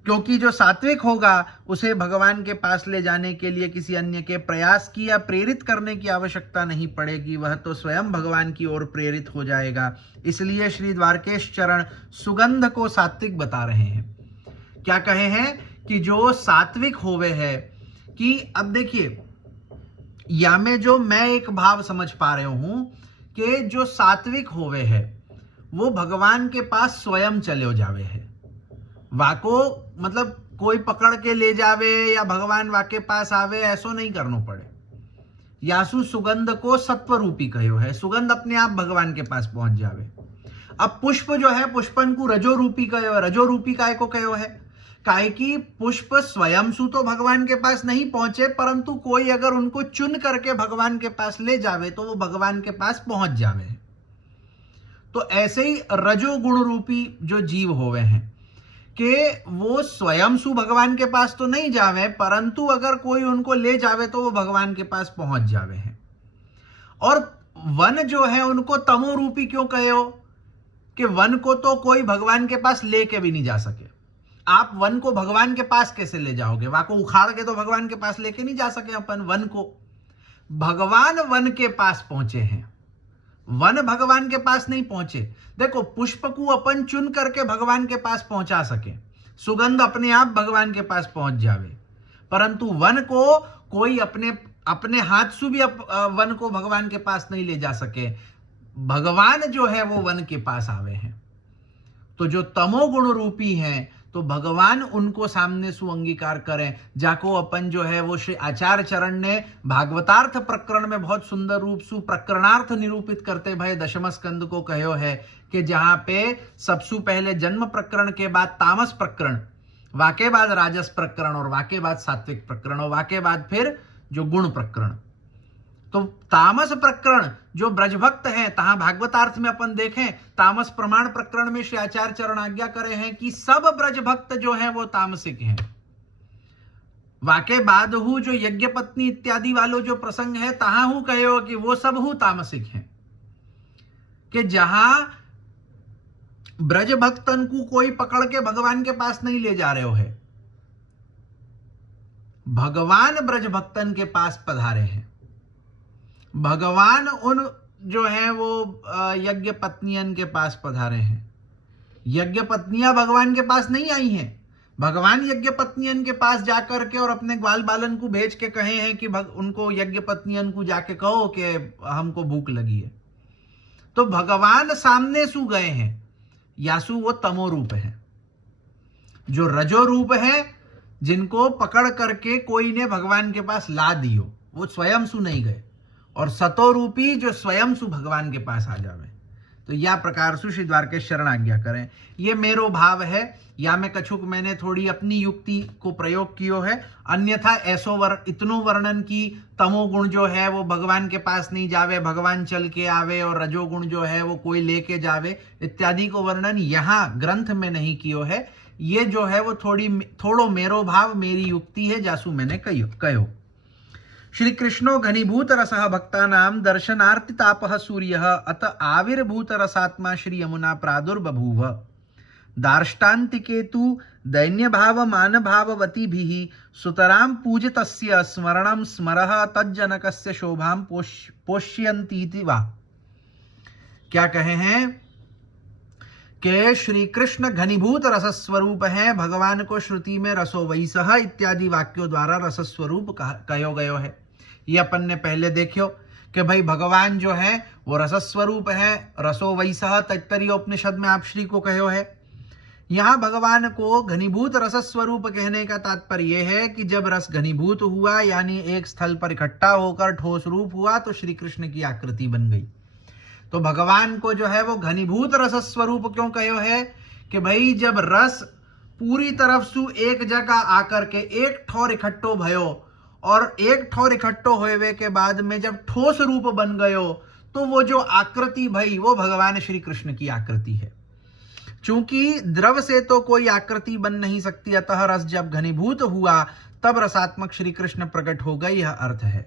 क्योंकि जो सात्विक होगा उसे भगवान के पास ले जाने के लिए किसी अन्य के प्रयास की या प्रेरित करने की आवश्यकता नहीं पड़ेगी, वह तो स्वयं भगवान की ओर प्रेरित हो जाएगा। इसलिए श्री द्वारकेश चरण सुगंध को सात्विक बता रहे हैं। क्या कहे हैं कि जो सात्विक होवे है, कि अब देखिए या में जो मैं एक भाव समझ पा रहे हूं कि जो सात्विक होवे है वो भगवान के पास स्वयं चले जावे है। वाको मतलब कोई पकड़ के ले जावे या भगवान वाके पास आवे, ऐसो नहीं करना पड़े। यासु सुगंध को सत्व रूपी कहो है, सुगंध अपने आप भगवान के पास पहुंच जावे। अब पुष्प जो है पुष्पन को रजो रूपी कहो है। रजो रूपी काय को कहो है? काहे कि पुष्प स्वयं सु तो भगवान के पास नहीं पहुंचे, परंतु कोई अगर उनको चुन करके भगवान के पास ले जावे तो वो भगवान के पास पहुंच जावे। तो ऐसे ही रजोगुण रूपी जो जीव होवे हैं कि वो स्वयं सु भगवान के पास तो नहीं जावे, परंतु अगर कोई उनको ले जावे तो वो भगवान के पास पहुंच जावे हैं। और वन जो है उनको तमो रूपी क्यों कहो कि वन को तो कोई भगवान के पास लेके भी नहीं जा सके। आप वन को भगवान के पास कैसे ले जाओगे? वहां को उखाड़ के तो भगवान के पास लेके नहीं जा सके अपन वन को। भगवान वन के पास पहुंचे हैं, वन भगवान के पास नहीं पहुंचे। देखो पुष्प को अपन चुन करके भगवान के पास पहुंचा सके, सुगंध अपने आप भगवान के पास पहुंच जावे, परंतु वन को कोई अपने हाथ से भी वन को भगवान के पास नहीं ले जा सके। भगवान जो है वो वन के पास आवे हैं। तो जो तमोगुण रूपी हैं तो भगवान उनको सामने सु अंगीकार करें, जाको अपन जो है वो श्री आचार्य चरण ने भागवतार्थ प्रकरण में बहुत सुंदर रूप सु प्रकरणार्थ निरूपित करते भय दशम स्कंद को कहो है कि जहां पे सबसे पहले जन्म प्रकरण के बाद तामस प्रकरण, वाके बाद राजस प्रकरण और वाके बाद सात्विक प्रकरण और वाके बाद फिर जो गुण प्रकरण। तो तामस प्रकरण जो ब्रजभक्त हैं, तहां भागवतार्थ में अपन देखें तामस प्रमाण प्रकरण में श्री आचार्य चरण आज्ञा करे हैं कि सब ब्रजभक्त जो हैं वो तामसिक हैं। वाके बाद हु जो यज्ञ पत्नी इत्यादि वालों जो प्रसंग है तहां हु कहो कि वो सब हु तामसिक हैं। कि जहां ब्रजभक्तन को कोई पकड़ के भगवान के पास नहीं ले जा रहे हो है, भगवान ब्रजभक्तन के पास पधारे हैं। भगवान उन जो है वो यज्ञ पत्नियन के पास पधारे हैं। यज्ञ पत्नियां भगवान के पास नहीं आई हैं। भगवान यज्ञ पत्नियन के पास जाकर के और अपने ग्वाल बालन को भेज के कहे हैं कि उनको यज्ञ पत्नियन को जाके कहो कि हमको भूख लगी है। तो भगवान सामने सु गए हैं। यासु वो तमो रूप है। जो रजो रूप है जिनको पकड़ करके कोई ने भगवान के पास ला दियो, वो स्वयं सु नहीं गए। और सतो रूपी जो स्वयं सु भगवान के पास आ जावे। तो या प्रकार सु श्री द्वारकेश शरण आज्ञा करें। ये मेरो भाव है, या मैं कछुक मैंने थोड़ी अपनी युक्ति को प्रयोग कियो है। अन्यथा ऐसो इतनो वर्णन की तमोगुण जो है वो भगवान के पास नहीं जावे, भगवान चल के आवे, और रजोगुण जो है वो कोई लेके जावे इत्यादि को वर्णन यहाँ ग्रंथ में नहीं कियो है। ये जो है वो थोड़ो मेरो भाव, मेरी युक्ति है, जासु मैंने कहो। श्री कृष्णो घनीभूत रसः भक्तानां दर्शनार्तितापः सूर्यः अत आविर्भूत रसात्मा श्री यमुना प्रादुर्बभूव। दार्ष्टान्तिके तु दैन्य भाव मान भाववतीभिः सुतरां पूजितस्य स्मरणं स्मरः तज्जनकस्य शोभां पोष्यन्तीति वा। क्या कहे हैं कि श्री कृष्ण घनीभूत रसस्वरूप हैं, भगवान को श्रुति में रसो वैसह इत्यादि वाक्यों द्वारा रसस्वरूप कहो गयो है। ये अपन ने पहले देखियो कि भाई भगवान जो है वो रसस्वरूप है, रसो वैसह तैत्तरीयोपनिषद में आप श्री को कहो है। यहाँ भगवान को घनीभूत रसस्वरूप कहने का तात्पर्य यह है कि जब रस घनीभूत हुआ यानी एक स्थल पर इकट्ठा होकर ठोस रूप हुआ तो श्री कृष्ण की आकृति बन गई। तो भगवान को जो है वो घनीभूत रसस्वरूप क्यों कहो है कि भाई जब रस पूरी तरफ से एक जगह आकर के एक ठोर इकट्ठो भयो और एक ठोर इकट्ठो होवे के बाद में जब ठोस रूप बन गयो तो वो जो आकृति भई वो भगवान श्री कृष्ण की आकृति है। चूंकि द्रव से तो कोई आकृति बन नहीं सकती, अतः रस जब घनीभूत हुआ तब रसात्मक श्री कृष्ण प्रकट हो गए। यह अर्थ है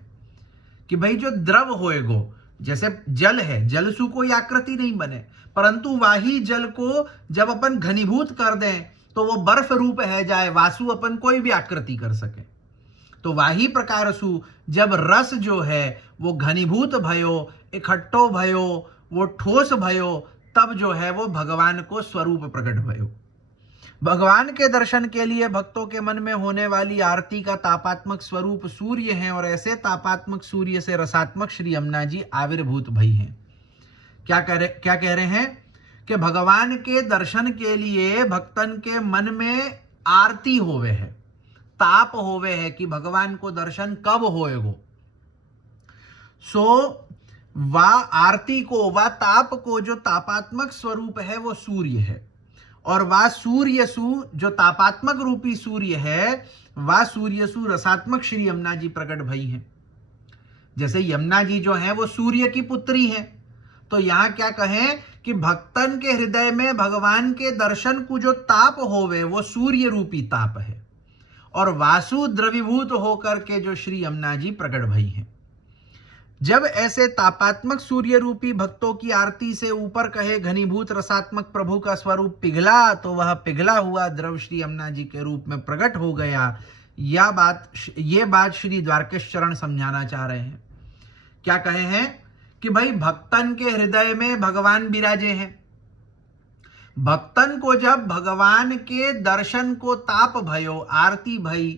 कि भाई जो द्रव होएगो, जैसे जल है, जल सु कोई आकृति नहीं बने, परंतु वही जल को जब अपन घनीभूत कर दें तो वो बर्फ रूप है जाए, वासु अपन कोई भी आकृति कर सके। तो वही प्रकार सु जब रस जो है वो घनीभूत भयो, इकट्ठो भयो, वो ठोस भयो, तब जो है वो भगवान को स्वरूप प्रकट भयो। भगवान के दर्शन के लिए भक्तों के मन में होने वाली आरती का तापात्मक स्वरूप सूर्य है और ऐसे तापात्मक सूर्य से रसात्मक श्री यमुना जी आविर्भूत भई हैं। क्या कह रहे हैं कि भगवान के दर्शन के लिए भक्तन के मन में आरती होवे है, ताप होवे है कि भगवान को दर्शन कब होएगो। सो वा आरती को, वा ताप को जो तापात्मक स्वरूप है वो सूर्य है, और वा सूर्य सु जो तापात्मक रूपी सूर्य है, वा सूर्य सु रसात्मक श्री यमुना जी प्रकट भई हैं। जैसे यमुना जी जो है वो सूर्य की पुत्री है, तो यहां क्या कहें कि भक्तन के हृदय में भगवान के दर्शन को जो ताप होवे वो सूर्य रूपी ताप है, और वासु द्रवीभूत होकर के जो श्री यमुना जी प्रकट भई हैं। जब ऐसे तापात्मक सूर्य रूपी भक्तों की आरती से ऊपर कहे घनीभूत रसात्मक प्रभु का स्वरूप पिघला, तो वह पिघला हुआ द्रव श्री यमुना जी के रूप में प्रकट हो गया। ये बात श्री द्वारकेश चरण समझाना चाह रहे हैं। क्या कहे हैं कि भाई भक्तन के हृदय में भगवान विराजे हैं। भक्तन को जब भगवान के दर्शन को ताप भयो, आरती भई,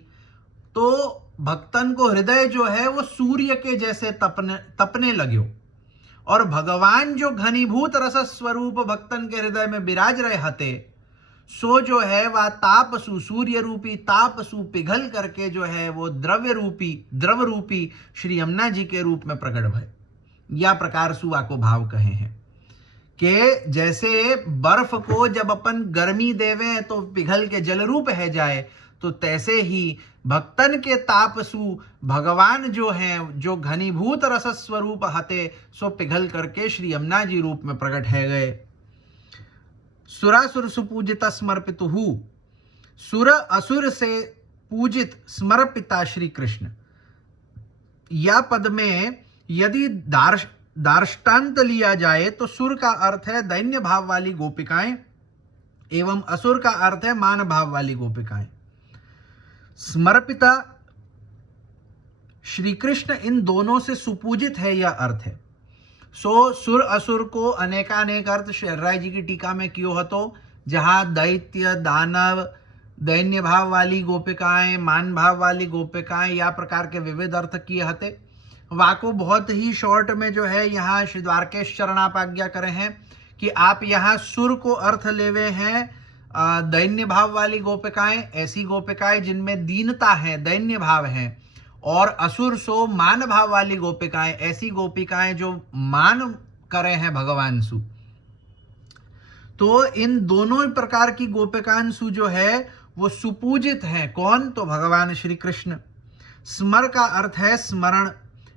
तो भक्तन को हृदय जो है वो सूर्य के जैसे तपने लग्यो, और भगवान जो घनीभूत रस स्वरूप भक्तन के हृदय में विराज रहे हते, सो जो है वह ताप सु, सूर्य रूपी ताप सु पिघल करके जो है वो द्रव रूपी श्री यमुना जी के रूप में प्रकट भय। या प्रकार सु आको भाव कहे हैं कि जैसे बर्फ को जब अपन गर्मी देवे तो पिघल के जल रूप है जाए, तो तैसे ही भक्तन के तापसु भगवान जो हैं, जो घनीभूत रस स्वरूप हते, सो पिघल करके श्री यमुना जी रूप में प्रकट है गए। सुरासुर सुपूजित समर्पितुहु, सुर असुर से पूजित समर्पिता श्री कृष्ण। या पद में यदि दार्ष्टान्त लिया जाए तो सुर का अर्थ है दैन्य भाव वाली गोपिकाएं एवं असुर का अर्थ है मान भाव वाली गोपिकाएं। समर्पिता श्री कृष्ण इन दोनों से सुपूजित है, यह अर्थ है। सो सुर असुर को अनेकानेक अर्थ शर्राय जी की टीका में क्यों हतो, जहां दैत्य दानव, दैन्य भाव वाली गोपिकाएं, मान भाव वाली गोपिकाएं, या प्रकार के विविध अर्थ किए हते। वाको बहुत ही शॉर्ट में जो है यहाँ श्री द्वारकेश चरण आप आज्ञा करे हैं कि आप यहाँ सुर को अर्थ लेवे हैं दैन्य भाव वाली गोपिकाएं, ऐसी गोपिकाएं जिनमें दीनता है, दैन्य भाव है, और असुर सो मान भाव वाली गोपिकाएं, ऐसी गोपिकाएं जो मान करे हैं भगवान सु। तो इन दोनों प्रकार की गोपिकाएं सु जो है वो सुपूजित हैं। कौन? तो भगवान श्री कृष्ण। स्मर का अर्थ है स्मरण,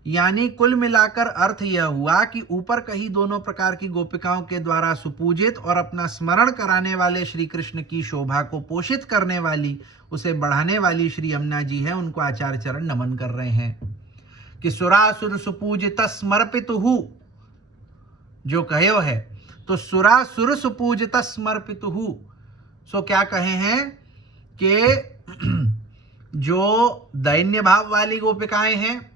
यानी कुल मिलाकर अर्थ यह हुआ कि ऊपर कही दोनों प्रकार की गोपिकाओं के द्वारा सुपूजित और अपना स्मरण कराने वाले श्री कृष्ण की शोभा को पोषित करने वाली, उसे बढ़ाने वाली श्री यमुना जी है, उनको आचार्य चरण नमन कर रहे हैं कि सुरासुर सुपूजित समर्पितुहु जो कहो है, तो सुरासुर सुपूजित समर्पितुहु सो क्या कहे हैं कि जो दैन्य भाव वाली गोपिकाएं हैं,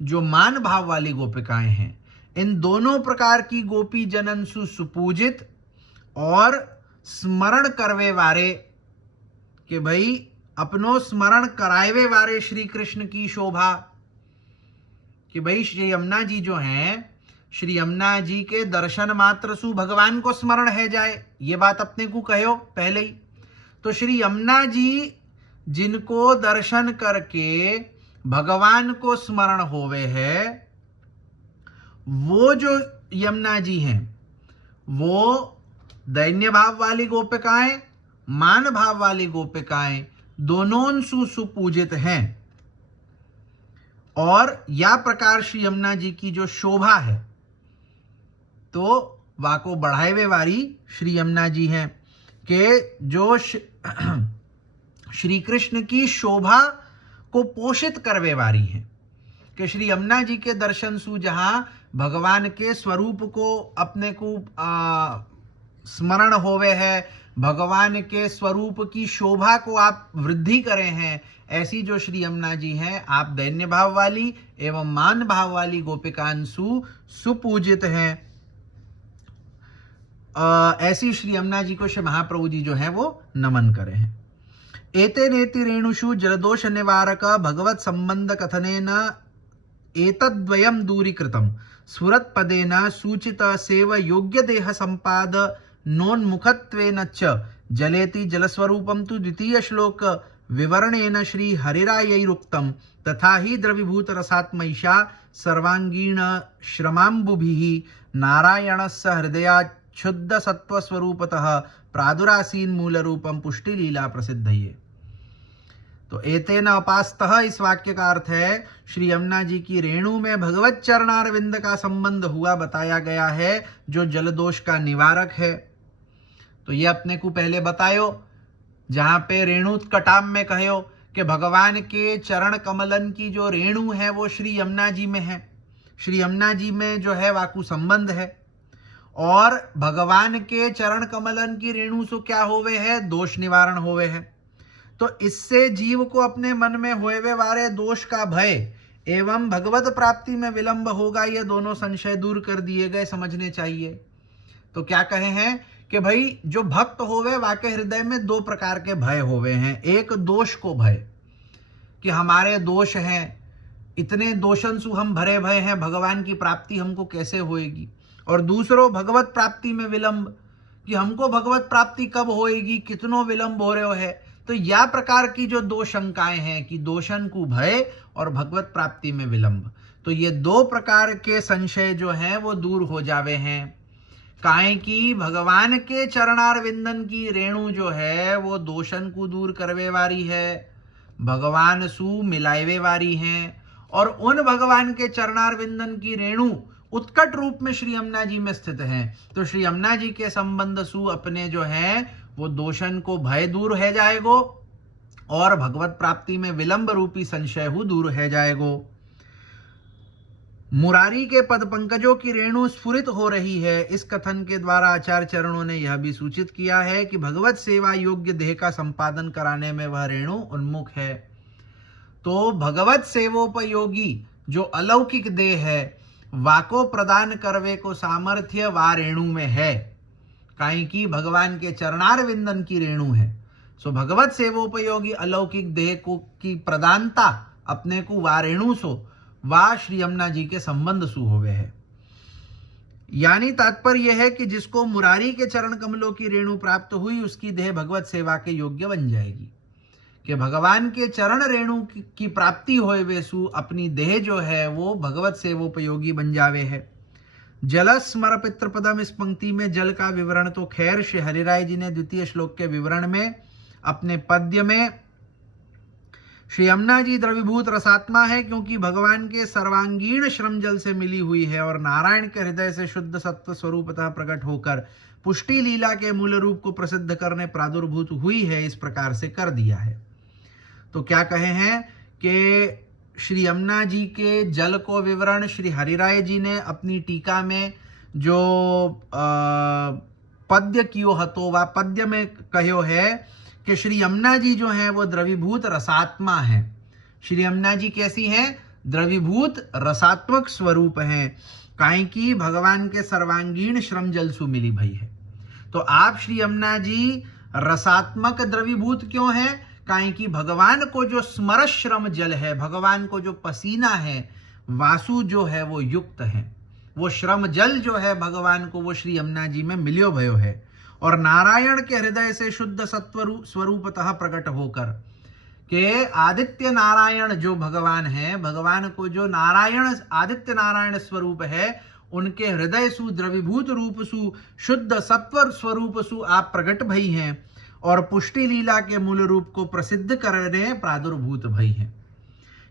जो मान भाव वाली गोपिकाएं हैं, इन दोनों प्रकार की गोपी जननसु सुपूजित और स्मरण करवे वारे, कि भाई अपनो स्मरण करावे वारे श्री कृष्ण की शोभा, कि भाई श्री यमुना जी जो हैं, श्री यमुना जी के दर्शन मात्र सु भगवान को स्मरण है जाए, ये बात अपने को कहो पहले ही। तो श्री यमुना जी जिनको दर्शन करके भगवान को स्मरण होवे है, वो जो यमुना जी हैं वो दैन्य भाव वाली गोपिकाएं, मान भाव वाली गोपिकाएं दोनों सुपूजित हैं। और या प्रकार श्री यमुना जी की जो शोभा है तो वाको बढ़ावे वाली श्री यमुना जी हैं, कि जो श्री कृष्ण की शोभा को पोषित करवे वाली है, कि श्री यमुना जी के दर्शन सु जहां भगवान के स्वरूप को अपने को स्मरण होवे है, भगवान के स्वरूप की शोभा को आप वृद्धि करे हैं, ऐसी जो श्री यमुना जी हैं, आप दैन्य भाव वाली एवं मान भाव वाली गोपिकांशु सुपूजित हैं। ऐसी श्री यमुना जी को श्री महाप्रभु जी जो है वो नमन करे हैं। एते नेति रेणुषु जलदोष निवारक भगवत संबंध कथनेन एतद्वयम दूरीकृतम स्फुरत पदेन सूचित सेव योग्य देह संपाद नोन्मुखत्वेन च जलेति जलस्वरूपम तु द्वितीय श्लोक विवरणेन श्री हरिरायैरुक्तम तथा ही द्रवीभूत रसात्मैषा सर्वांगीण श्रमाम्बुभिः नारायणस्य हृदयाच्छुद्ध सत्वस्वरूपतः प्रादुरासीन मूल रूपम पुष्टि लीला प्रसिद्ध ये। तो एतेन अपास्तः इस वाक्य का अर्थ है श्री यमुना जी की रेणु में भगवत चरणारविंद का संबंध हुआ बताया गया है, जो जलदोष का निवारक है। तो ये अपने को पहले बतायो, जहां पे रेणु कटाम में कहो कि भगवान के चरण कमलन की जो रेणु है वो श्री यमुना जी में है, श्री यमुना जी में जो है वाकु संबंध है। और भगवान के चरण कमलन की रेणु से क्या होवे है, दोष निवारण होवे है। तो इससे जीव को अपने मन में होवे वाले दोष का भय एवं भगवत प्राप्ति में विलंब होगा, ये दोनों संशय दूर कर दिए गए, समझने चाहिए। तो क्या कहे हैं कि भाई जो भक्त होवे वाके हृदय में दो प्रकार के भय होवे हैं। एक दोष को भय, कि हमारे दोष हैं, इतने दोषन सु हम भरे भय हैं, भगवान की प्राप्ति हमको कैसे होएगी। और दूसरो भगवत प्राप्ति में विलंब, कि हमको भगवत प्राप्ति कब होएगी, कितनों विलंब हो रहे है। तो या प्रकार की जो दो शंकाएं हैं कि दोषन को भय और भगवत प्राप्ति में विलंब, तो ये दो प्रकार के संशय जो हैं वो दूर हो जावे हैं। काहे कि भगवान के चरणार विंदन की रेणु जो है वो दोषन को दूर करवे वाली है, भगवान सु मिलावे वाली हैं। और उन भगवान के चरणार विंदन की रेणु उत्कट रूप में श्री यमुना जी में स्थित है। तो श्री यमुना जी के संबंध सु अपने जो है वो दोषन को भय दूर है जाएगो और भगवत प्राप्ति में विलंब रूपी संशय हु दूर है जाएगो। मुरारी के पद पंकजों की रेणु स्फुरित हो रही है। इस कथन के द्वारा आचार्य चरणों ने यह भी सूचित किया है कि भगवत सेवा योग्य देह का संपादन कराने में वह रेणु उन्मुख है। तो भगवत सेवोपयोगी जो अलौकिक देह है वाको प्रदान करवे को सामर्थ्य वा रेणु में है, काहे कि भगवान के चरणार विंदन की रेणु है। सो भगवत सेवोपयोगी अलौकिक देह को की प्रदानता अपने को वा रेणु सो वा श्री यमुना जी के संबंध सु होवे है। यानी तात्पर्य यह है कि जिसको मुरारी के चरण कमलों की रेणु प्राप्त हुई उसकी देह भगवत सेवा के योग्य बन जाएगी। कि भगवान के चरण रेणु की प्राप्ति होए वे सु अपनी देह जो है वो भगवत सेवोपयोगी बन जावे है। जल स्मर पितृपदम, इस पंक्ति में जल का विवरण तो खैर श्री हरिराय जी ने द्वितीय श्लोक के विवरण में अपने पद्य में श्री यमुना जी द्रवीभूत रसात्मा है, क्योंकि भगवान के सर्वांगीण श्रम जल से मिली हुई है और नारायण के हृदय से शुद्ध सत्व स्वरूपतः प्रकट होकर पुष्टि लीला के मूल रूप को प्रसिद्ध करने प्रादुर्भूत हुई है। इस प्रकार से कर दिया है। तो क्या कहे हैं कि श्री यमुना जी के जल को विवरण श्री हरिराय जी ने अपनी टीका में जो पद्य कियो हतो वा, पद्य में कहो है कि श्री यमुना जी जो हैं वो द्रवीभूत रसात्मा हैं। श्री यमुना जी कैसी हैं? द्रवीभूत रसात्मक स्वरूप हैं। काहे की भगवान के सर्वांगीण श्रम जल सु मिली भई है। तो आप श्री यमुना जी रसात्मक द्रवीभूत क्यों हैं? काहे की भगवान को जो स्मर श्रम जल है, भगवान को जो पसीना है, वासु जो है वो युक्त है, वो श्रम जल जो है भगवान को वो श्री यमुना जी में मिलियो भयो है। और नारायण के हृदय से शुद्ध सत्व स्वरूपतः प्रकट होकर के आदित्य नारायण जो भगवान है, भगवान को जो नारायण आदित्य नारायण स्वरूप है, उनके हृदय सु द्रवीभूत रूप सु शुद्ध सत्व स्वरूप सु आप प्रकट भई हैं और पुष्टि लीला के मूल रूप को प्रसिद्ध करने प्रादुर्भूत भई हैं।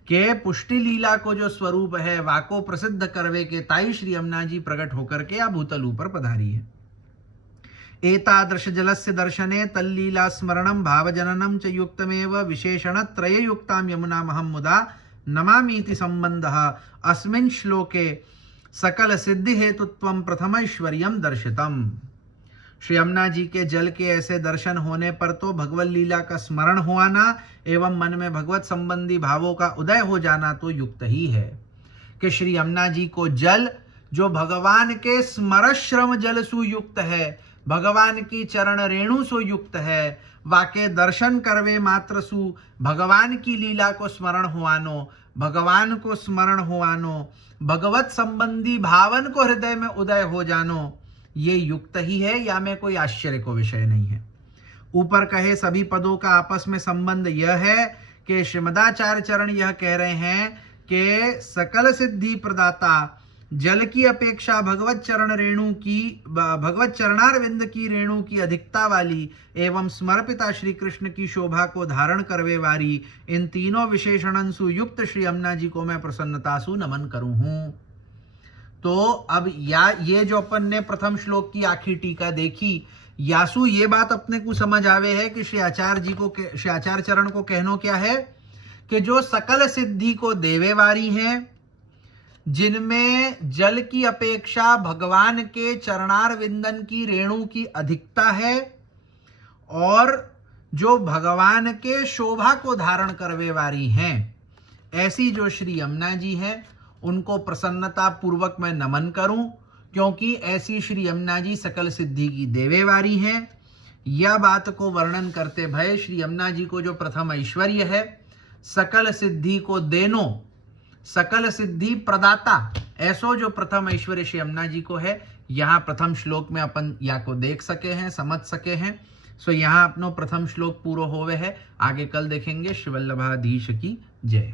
के पुष्टि लीला को जो स्वरूप है वाको प्रसिद्ध करवे के ताई श्री यमुना जी प्रकट होकर के या भूतल ऊपर पधारी है। एतादृश जलस्य दर्शने तल्लीला स्मरणं भावजननं च युक्तमेव विशेषण त्रययुक्तां यमुनामहं मुदा नमामीति संबंधः अस्मिन् श्लोके सकल सिद्धि हेतुत्वं प्रथमैश्वर्यं दर्शितम्। श्री यमुना जी के जल के ऐसे दर्शन होने पर तो भगवत लीला का स्मरण हो आना एवं मन में भगवत संबंधी भावों का उदय हो जाना तो युक्त ही है कि श्री यमुना जी को जल जो भगवान के स्मरश्रम जल सुयुक्त है, भगवान की चरण रेणु सु युक्त है, वाके दर्शन करवे मात्र सु भगवान की लीला को स्मरण हुआनो, भगवान को स्मरण हुआनो, भगवत संबंधी भावन को हृदय में उदय हो जानो, ये युक्त ही है, या में कोई आश्चर्य को विषय नहीं है। ऊपर कहे सभी पदों का आपस में संबंध यह है कि श्रीमदाचार्य चरण यह कह रहे हैं कि सकल सिद्धि प्रदाता जल की अपेक्षा भगवत चरण रेणु की, भगवत चरणारविंद की रेणु की अधिकता वाली एवं समर्पिता श्री कृष्ण की शोभा को धारण करवे वाली इन तीनों विशेषणन सुयुक्त श्री यमुना जी को मैं प्रसन्नता सु नमन करूं हूं। तो अब ये जो अपन ने प्रथम श्लोक की आखिरी टीका देखी, यासु ये बात अपने को समझ आवे है कि श्री आचार्य जी को, श्री आचार्य चरण को कहनो क्या है कि जो सकल सिद्धि को देवे वारी हैं, जिनमें जल की अपेक्षा भगवान के चरणार विंदन की रेणु की अधिकता है और जो भगवान के शोभा को धारण करवे वारी हैं, ऐसी जो श्री यमुना जी हैं उनको प्रसन्नता पूर्वक मैं नमन करूं, क्योंकि ऐसी श्री यमुना जी सकल सिद्धि की देवे वारी हैं। यह बात को वर्णन करते भय श्री यमुना जी को जो प्रथम ऐश्वर्य है सकल सिद्धि को देनो, सकल सिद्धि प्रदाता, ऐसो जो प्रथम ऐश्वर्य श्री यमुना जी को है, यहाँ प्रथम श्लोक में अपन या को देख सके हैं, समझ सके हैं। सो यहाँ अपनो प्रथम श्लोक पूरा होवे है। आगे कल देखेंगे। श्री वल्लभाधीश की जय।